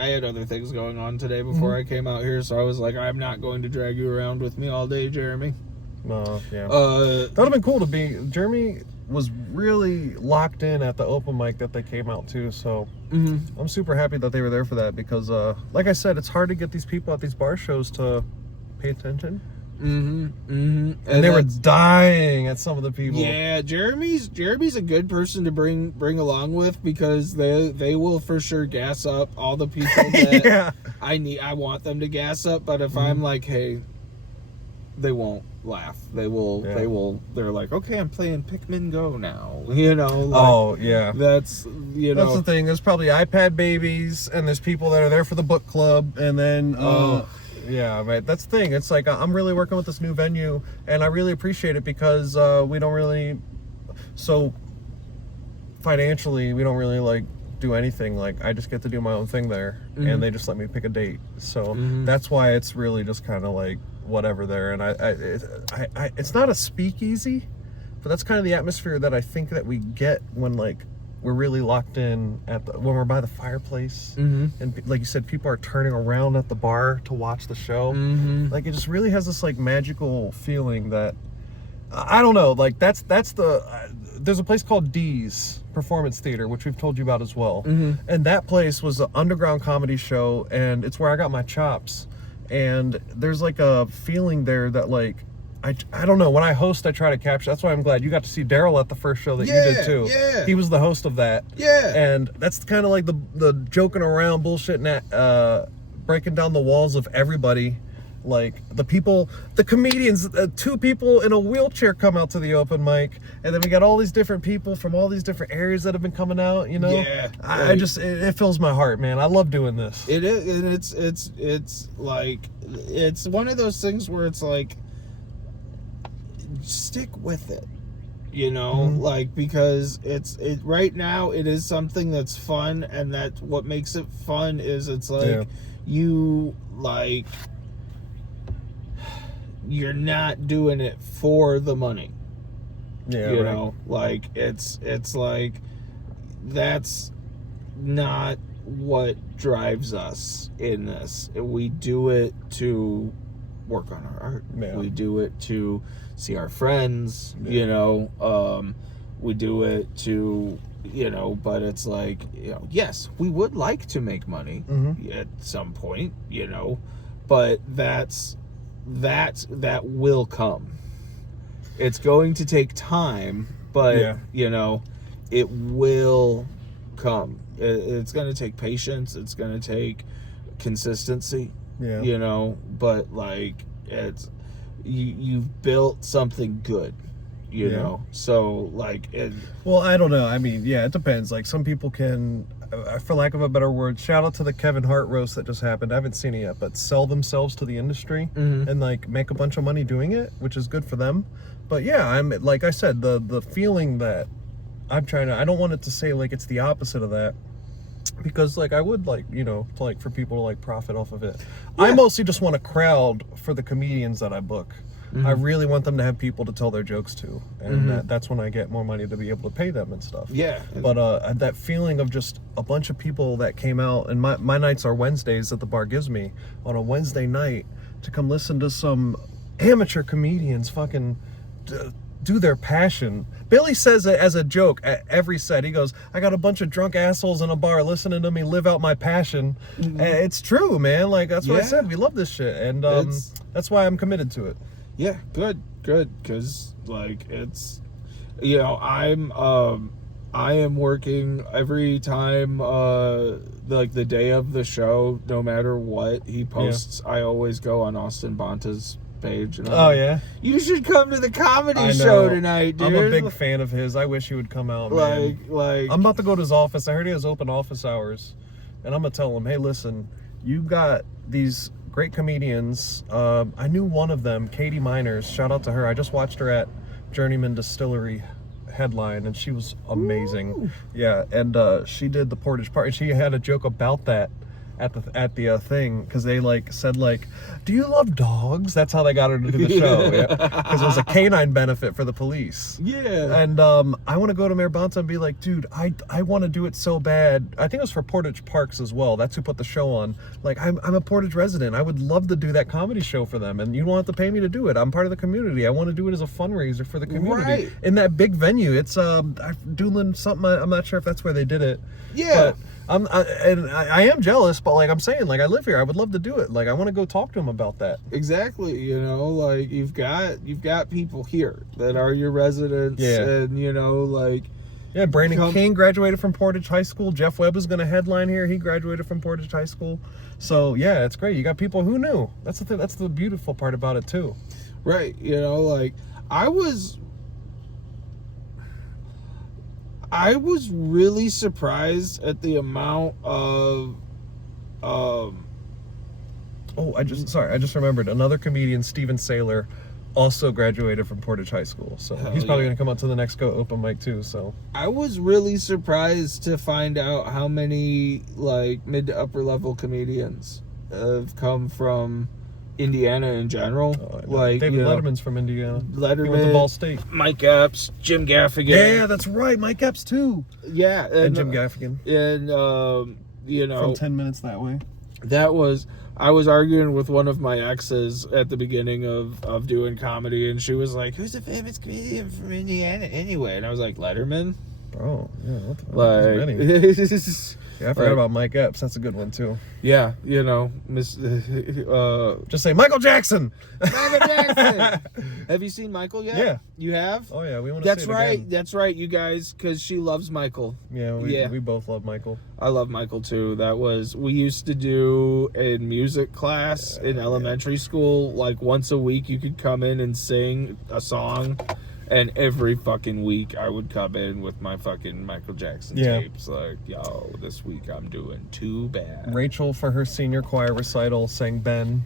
had other things going on today before I came out here, so I was like, I'm not going to drag you around with me all day, Jeremy. No, yeah. That would have been cool to be. Jeremy was really locked in at the open mic that they came out to, so I'm super happy that they were there for that because, like I said, it's hard to get these people at these bar shows to pay attention. And they were dying at some of the people. Yeah, Jeremy's a good person to bring along with because they will for sure gas up all the people that I want them to gas up. But if I'm like, hey, they won't laugh. They will. They're like, okay, I'm playing Pikmin Go now. That's that's the thing. There's probably iPad babies, and there's people that are there for the book club, and then. Yeah, right. That's the thing. It's like I'm really working with this new venue, and I really appreciate it because we don't really, so financially, we don't really like do anything. Like I just get to do my own thing there, and they just let me pick a date. So that's why it's really just kind of like whatever there. And I it's not a speakeasy, but that's kind of the atmosphere that I think that we get when like. We're really locked in when we're by the fireplace, and like you said, people are turning around at the bar to watch the show. Like it just really has this like magical feeling that I don't know. Like that's the there's a place called D's Performance Theater, which we've told you about as well, and that place was an underground comedy show, and it's where I got my chops. And there's like a feeling there that like. I don't know. When I host, I try to capture. That's why I'm glad you got to see Daryl at the first show that you did too. Yeah. He was the host of that. Yeah. And that's kind of like the joking around, bullshitting, breaking down the walls of everybody. Like the people, the comedians, 2 people in a wheelchair come out to the open mic, and then we got all these different people from all these different areas that have been coming out. You know. Yeah. I just it fills my heart, man. I love doing this. It is, and it's like it's one of those things where it's like. Stick with it, like because it right now it is something that's fun, and that what makes it fun is it's like you like you're not doing it for the money, you know, like it's like that's not what drives us in this. We do it to work on our art. We do it to see our friends, we do it to, but it's like, yes, we would like to make money at some point, but that will come. It's going to take time, but, it will come. It's going to take patience. It's going to take consistency, but like it's, you've built something good, know, so like it. Well, I don't know. I mean, it depends. Like some people can, for lack of a better word, shout out to the Kevin Hart roast that just happened. I haven't seen it yet, but sell themselves to the industry and like make a bunch of money doing it, which is good for them. But I'm like I said, the feeling that I'm trying to, I don't want it to say like it's the opposite of that. Because like I would like for people to like profit off of it. I mostly just want a crowd for the comedians that I book. I really want them to have people to tell their jokes to, and that's when I get more money to be able to pay them and stuff. Yeah. But that feeling of just a bunch of people that came out, and my nights are Wednesdays that the bar gives me, on a Wednesday night to come listen to some amateur comedians fucking do their passion. Billy says it as a joke at every set. He goes, I got a bunch of drunk assholes in a bar listening to me live out my passion. And it's true, man. Like, that's what I said. We love this shit. And that's why I'm committed to it. Yeah, good. Because, like, it's, you know, I am working every time, like, the day of the show, no matter what he posts, I always go on Austin Bonta's page. And I'm like, you should come to the comedy show tonight, dude. I'm a big fan of his. I wish he would come out, man. Like, I'm about to go to his office. I heard he has open office hours. And I'm going to tell him, hey, listen, you got these great comedians. I knew one of them, Katie Miners. Shout out to her. I just watched her at Journeyman Distillery headline, and she was amazing. Ooh. Yeah, and she did the Portage part. And she had a joke about that at the thing, because they like said, like, do you love dogs? That's how they got her to do the show. Because it was a canine benefit for the police. Yeah. And I want to go to Mayor Bonta and be like, dude, I want to do it so bad. I think it was for Portage Parks as well. That's who put the show on. Like, I'm a Portage resident. I would love to do that comedy show for them, and you don't have to pay me to do it. I'm part of the community. I want to do it as a fundraiser for the community in that big venue. It's Doolin something. I'm not sure if that's where they did it. Yeah. But I am jealous, but like I'm saying, like, I live here. I would love to do it. Like, I want to go talk to him about that. Exactly. You know, like, you've got people here that are your residents, and you know, like, yeah, Brandon King graduated from Portage High School. Jeff Webb is going to headline here. He graduated from Portage High School. So yeah, it's great. You got people who knew. That's the thing. That's the beautiful part about it too. Right. You know, like, I was really surprised at the amount of I just remembered another comedian, Steven Saylor, also graduated from Portage High School. So he's probably gonna come out to the next open mic too. So I was really surprised to find out how many, like, mid to upper level comedians have come from Indiana in general. Like, David Letterman's from Indiana. Letterman, he went to Ball State. Mike Epps, Jim Gaffigan. Yeah, that's right. Mike Epps too. Yeah, and Jim Gaffigan. And you know, from 10 minutes that way. I was arguing with one of my exes at the beginning of doing comedy, and she was like, "Who's a famous comedian from Indiana anyway?" And I was like, "Letterman." Oh, yeah. Like, yeah, I forgot about Mike Epps. That's a good one too. Yeah, you know, just say Michael Jackson. Michael Jackson. Have you seen Michael yet? Yeah. You have? Oh yeah, we want to see it again. That's right, you guys, because she loves Michael. Yeah, we both love Michael. I love Michael too. We used to do in music class in elementary school, like, once a week you could come in and sing a song. And every fucking week I would come in with my fucking Michael Jackson tapes. Like, yo, this week I'm doing Too Bad. Rachel, for her senior choir recital, sang Ben.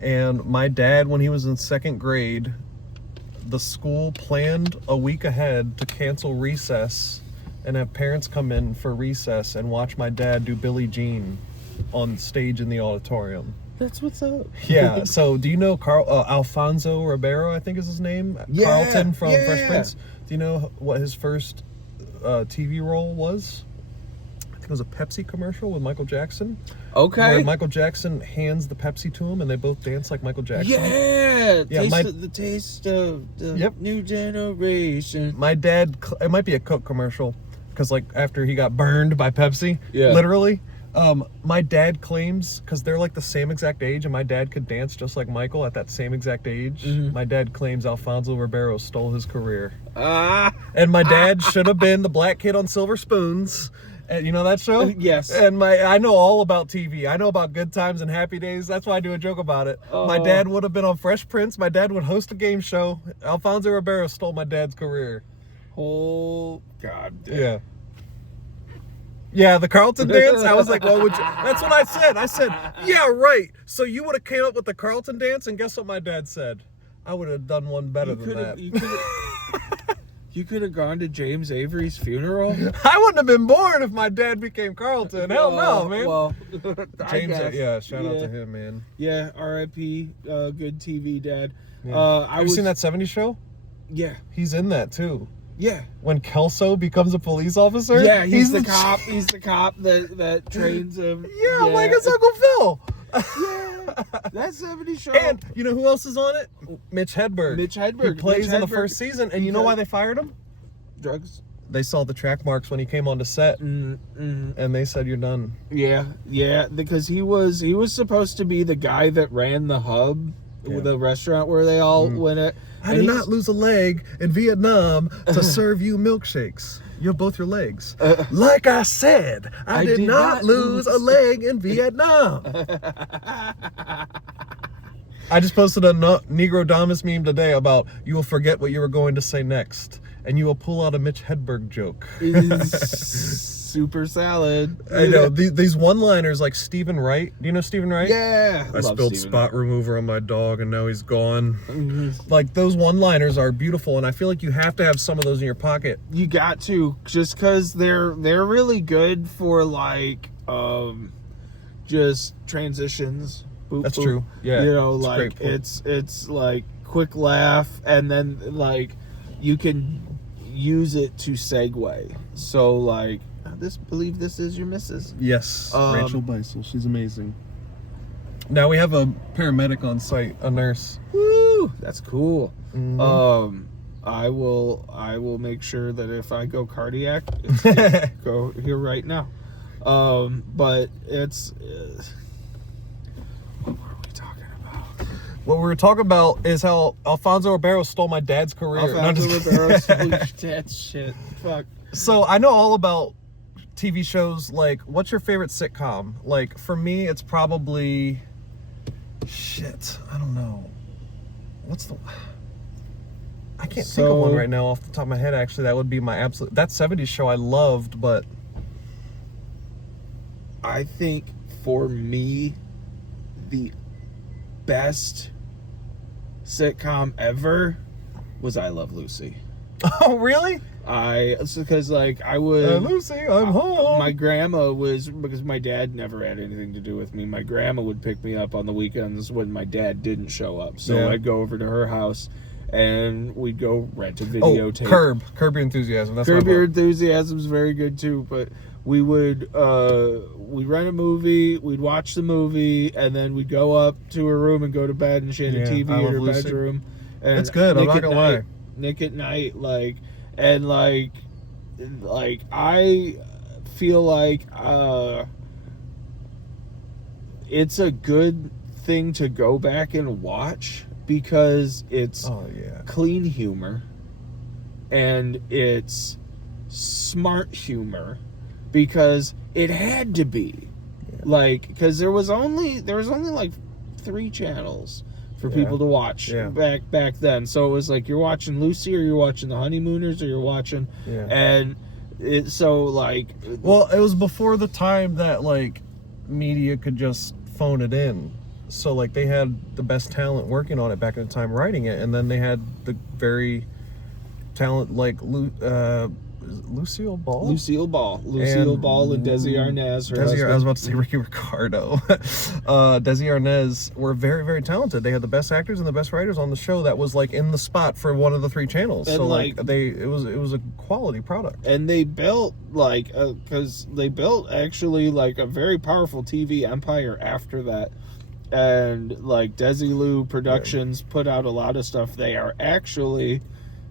And my dad, when he was in second grade, the school planned a week ahead to cancel recess and have parents come in for recess and watch my dad do Billie Jean on stage in the auditorium. That's what's up. Yeah. So, do you know Alfonso Ribeiro, I think is his name? Yeah. Carlton from Fresh Prince. Do you know what his first TV role was? I think it was a Pepsi commercial with Michael Jackson. Okay. Where Michael Jackson hands the Pepsi to him, and they both dance like Michael Jackson. Yeah. The taste of the new generation. My dad, it might be a Coke commercial, because like after he got burned by Pepsi, literally. My dad claims, because they're like the same exact age, and my dad could dance just like Michael at that same exact age. My dad claims Alfonso Ribeiro stole his career. And my dad should have been the black kid on Silver Spoons. And you know that show? Yes. And I know all about TV. I know about Good Times and Happy Days. That's why I do a joke about it. My dad would have been on Fresh Prince. My dad would host a game show. Alfonso Ribeiro stole my dad's career. Oh, God damn. Yeah. Yeah, the Carlton dance. I was like, "Well, would you?" That's what I said. I said, "Yeah, right." So you would have came up with the Carlton dance, and guess what my dad said? I would have done one better than that. You could have gone to James Avery's funeral. I wouldn't have been born if my dad became Carlton. Hell no, man. Well, James, shout out to him, man. Yeah, R.I.P. Good TV dad. Yeah. Have you seen that 70s show? Yeah. He's in that too. Yeah. When Kelso becomes a police officer? Yeah, he's the cop. He's the cop that trains him. Yeah, I'm like, it's Uncle Phil. Yeah, that 70s show. And you know who else is on it? Mitch Hedberg. Mitch Hedberg. He plays in the first season, and you know why they fired him? Drugs. They saw the track marks when he came onto set, and they said, "You're done." Yeah, because he was supposed to be the guy that ran the hub, the restaurant where they all went at. I did not lose a leg in Vietnam to serve you milkshakes. You have both your legs. Like I said, I did not lose a leg in Vietnam. I just posted a Negro Damas meme today about you will forget what you were going to say next, and you will pull out a Mitch Hedberg joke. Super salad. I know these one-liners like Stephen Wright. Do you know Stephen Wright? Yeah. I spilled spot remover on my dog and now he's gone. Mm-hmm. Like those one-liners are beautiful, and I feel like you have to have some of those in your pocket. You got to, just because they're really good for like just transitions. Boop, That's boop. true. Yeah. You know, like it's like quick laugh, and then like you can use it to segue. So like, believe this is your missus. Yes, Rachel Beisel. She's amazing. Now we have a paramedic on site, a nurse. Woo! That's cool. Mm-hmm. I will make sure that if I go cardiac, it's go here right now. But it's what were we talking about? What we were talking about is how Alfonso Ribeiro stole my dad's career. Alfonso Ribeiro stole your dad's shit. Fuck. So I know all about TV shows. Like, what's your favorite sitcom? Like, for me, it's probably shit. I don't know. I can't think of one right now off the top of my head. Actually, that would be my absolute. That 70s show I loved, but I think for me, the best sitcom ever was I Love Lucy. Oh, really? Because like I would Lucy, I'm home. My grandma was, because my dad never had anything to do with me, my grandma would pick me up on the weekends when my dad didn't show up. So I'd go over to her house and we'd go rent a videotape. Curb Your Enthusiasm. That's Curb Your Enthusiasm is very good too, but we would we'd rent a movie, we'd watch the movie, and then we'd go up to her room and go to bed, and she had a TV in her bedroom. And it's good. I'm not gonna lie. Nick at Night, like, and like I feel like it's a good thing to go back and watch because it's clean humor and it's smart humor because it had to be like, because there was only like 3 channels for people to watch back then. So it was like you're watching Lucy or you're watching The Honeymooners or you're watching and it, so like, well, it was before the time that like media could just phone it in. So like they had the best talent working on it back in the time writing it, and then they had the very talent like Lucille Ball and Desi Arnaz. I was about to say Ricky Ricardo. Desi Arnaz were very, very talented. They had the best actors and the best writers on the show that was like in the spot for one of the 3 channels. And so like it was a quality product. And they built like because they built actually like a very powerful TV empire after that. And like Desi Lou Productions put out a lot of stuff. They are actually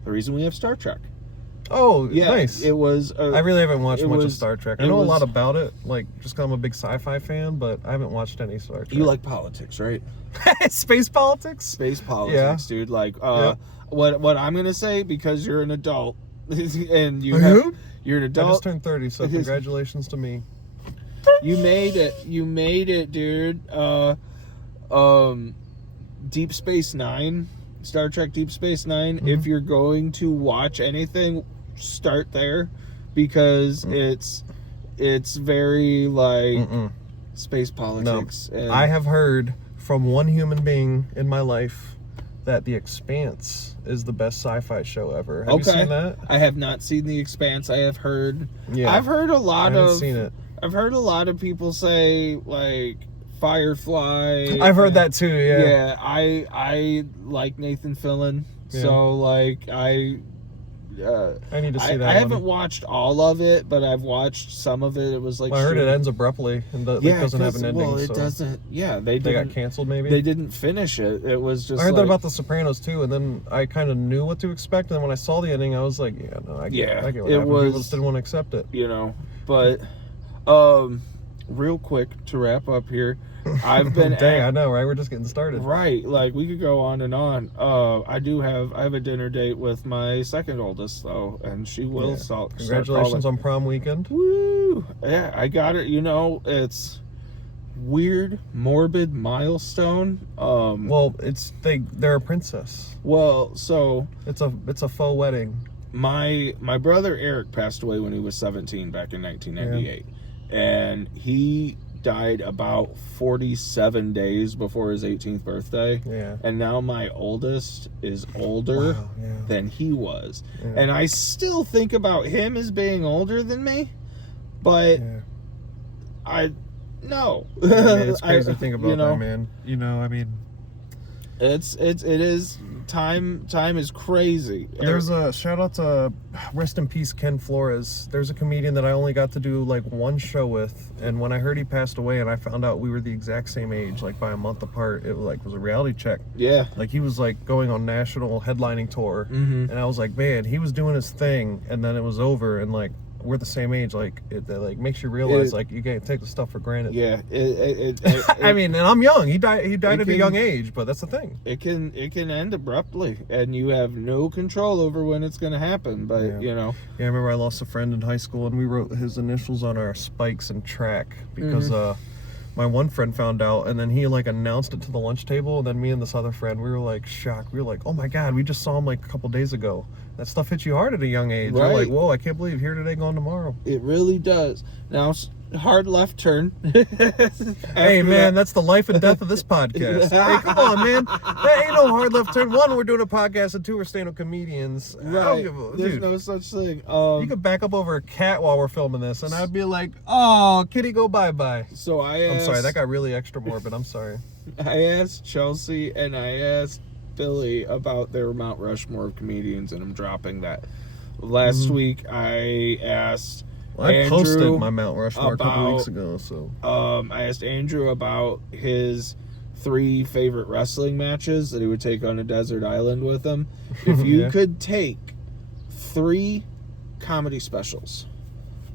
the reason we have Star Trek. Oh, yeah, nice. It was. I really haven't watched much of Star Trek. I know a lot about it, like just 'cause I'm a big sci-fi fan, but I haven't watched any Star Trek. You like politics, right? Space politics? Space politics, dude. Like, what I'm gonna say, because you're an adult, and you're an adult. I just turned 30, so congratulations to me. You made it, dude. Deep Space Nine, Star Trek Deep Space Nine. Mm-hmm. If you're going to watch anything, start there, because it's very like space politics. No. And I have heard from one human being in my life that The Expanse is the best sci-fi show ever. Have you seen that? I have not seen The Expanse. I have heard. Yeah. I've heard a lot I haven't seen it. I've heard a lot of people say like Firefly. I've heard that too. Yeah. Yeah. I like Nathan Fillion, so like I need to see that. I haven't watched all of it, but I've watched some of it. It was like I heard it ends abruptly and it doesn't have an ending. Well, it doesn't. Yeah, they got canceled. Maybe they didn't finish it. It was just. I heard that about The Sopranos too, and then I kind of knew what to expect. And then when I saw the ending, I was like, yeah, no, I get what happened. People just didn't want to accept it. You know, but real quick to wrap up here. I've been I know, right? We're just getting started. Right, like we could go on and on. I have a dinner date with my second oldest though, and she will start Congratulations on prom weekend. Woo! Yeah, I got it. You know, it's weird, morbid milestone. Well, they're a princess. Well, so it's a faux wedding. My brother Eric passed away when he was 17 back in 1998, and he died about 47 days before his 18th birthday. Yeah. And now my oldest is older than he was. Yeah. And I still think about him as being older than me, but no. It's crazy to think about that, man. You know, I mean, it is time is crazy. There's a shout out to rest in peace Ken Flores. There's a comedian that I only got to do like one show with, and when I heard he passed away and I found out we were the exact same age, like by a month apart, it was a reality check. Yeah. Like he was like going on national headlining tour, and I was like, man, he was doing his thing, and then it was over, and like we're the same age. Like it like makes you realize like you can't take the stuff for granted. Yeah. I mean, and I'm young. He died at a young age, but that's the thing. It can end abruptly, and you have no control over when it's going to happen. But you know. Yeah, I remember I lost a friend in high school, and we wrote his initials on our spikes and track because my one friend found out, and then he like announced it to the lunch table, and then me and this other friend, we were like shocked. We were like, oh my god, we just saw him like a couple days ago. That stuff hits you hard at a young age. Right. You're like, whoa, I can't believe here today, gone tomorrow. It really does. Now, hard left turn. Hey, man, that's the life and death of this podcast. Hey, come on, man. That ain't no hard left turn. One, we're doing a podcast, and two, we're stand-up comedians. Right. There's no such thing. You could back up over a cat while we're filming this, and I'd be like, oh, kitty, go bye-bye. So I'm sorry, that got really extra morbid. I'm sorry. I asked Chelsea, and I asked Billy about their Mount Rushmore of comedians, and I'm dropping that. Last week I asked I posted my Mount Rushmore a couple weeks ago, so I asked Andrew about his 3 favorite wrestling matches that he would take on a desert island with him. If you could take 3 comedy specials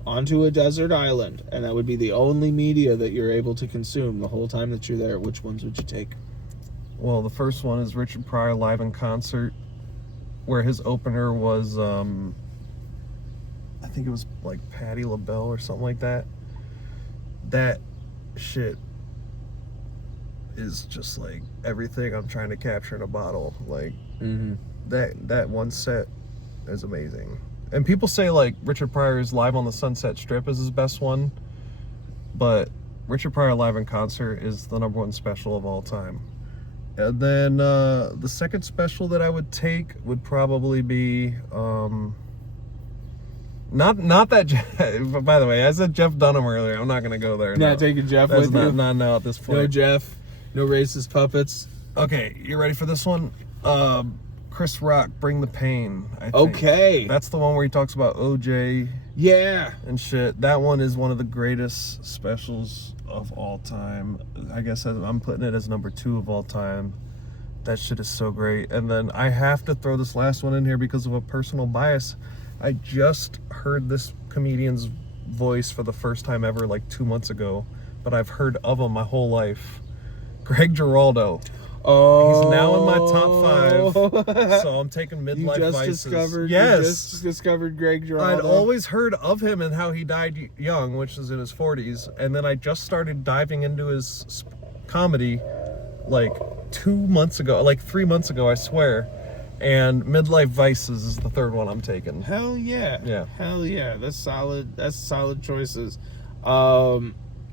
onto a desert island, and that would be the only media that you're able to consume the whole time that you're there, which ones would you take? Well, the first one is Richard Pryor live in concert, where his opener was, I think it was like Patti LaBelle or something like that. That shit is just like everything I'm trying to capture in a bottle. Like, that one set is amazing. And people say like Richard Pryor's Live on the Sunset Strip is his best one, but Richard Pryor live in concert is the #1 special of all time. And then the second special that I would take would probably be not that. By the way, I said Jeff Dunham earlier. I'm not gonna go there. Not taking Jeff with you. Not now at this point. No Jeff. No racist puppets. Okay, you ready for this one? Chris Rock, Bring the Pain. I think. Okay. That's the one where he talks about OJ. Yeah. And shit. That one is one of the greatest specials of all time. I guess I'm putting it as #2 of all time. That shit is so great. And then I have to throw this last one in here because of a personal bias. I just heard this comedian's voice for the first time ever like 2 months ago, but I've heard of him my whole life. Greg Giraldo. Oh, he's now in my top 5, so I'm taking Midlife Vices. You just discovered Greg Giraldo. I'd always heard of him and how he died young, which is in his 40s, and then I just started diving into his comedy like 2 months ago, like 3 months ago, I swear. And Midlife Vices is the third one I'm taking. Hell yeah. Yeah. Hell yeah. That's solid. That's solid choices.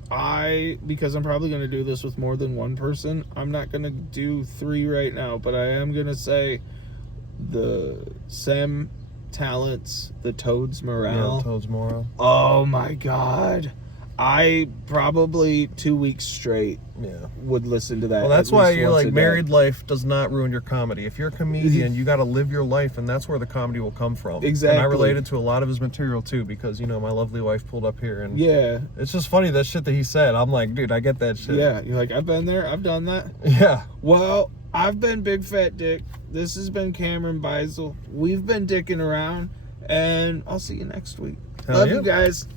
because I'm probably going to do this with more than one person, I'm not going to do 3 right now, but I am going to say the Sam Talents, the Toads Morale. Yeah, Toads Morale. Oh my God. I probably 2 weeks straight would listen to that. Well, that's why you're like, day. married life does not ruin your comedy. If you're a comedian, you got to live your life, and that's where the comedy will come from. Exactly. And I related to a lot of his material too, because you know my lovely wife pulled up here, and yeah, it's just funny that shit that he said. I'm like, dude, I get that shit. Yeah, you're like, I've been there, I've done that. Yeah. Well, I've been Big Fat Dick. This has been Cameron Beisel. We've been dicking around, and I'll see you next week. Hell Love yeah. you guys.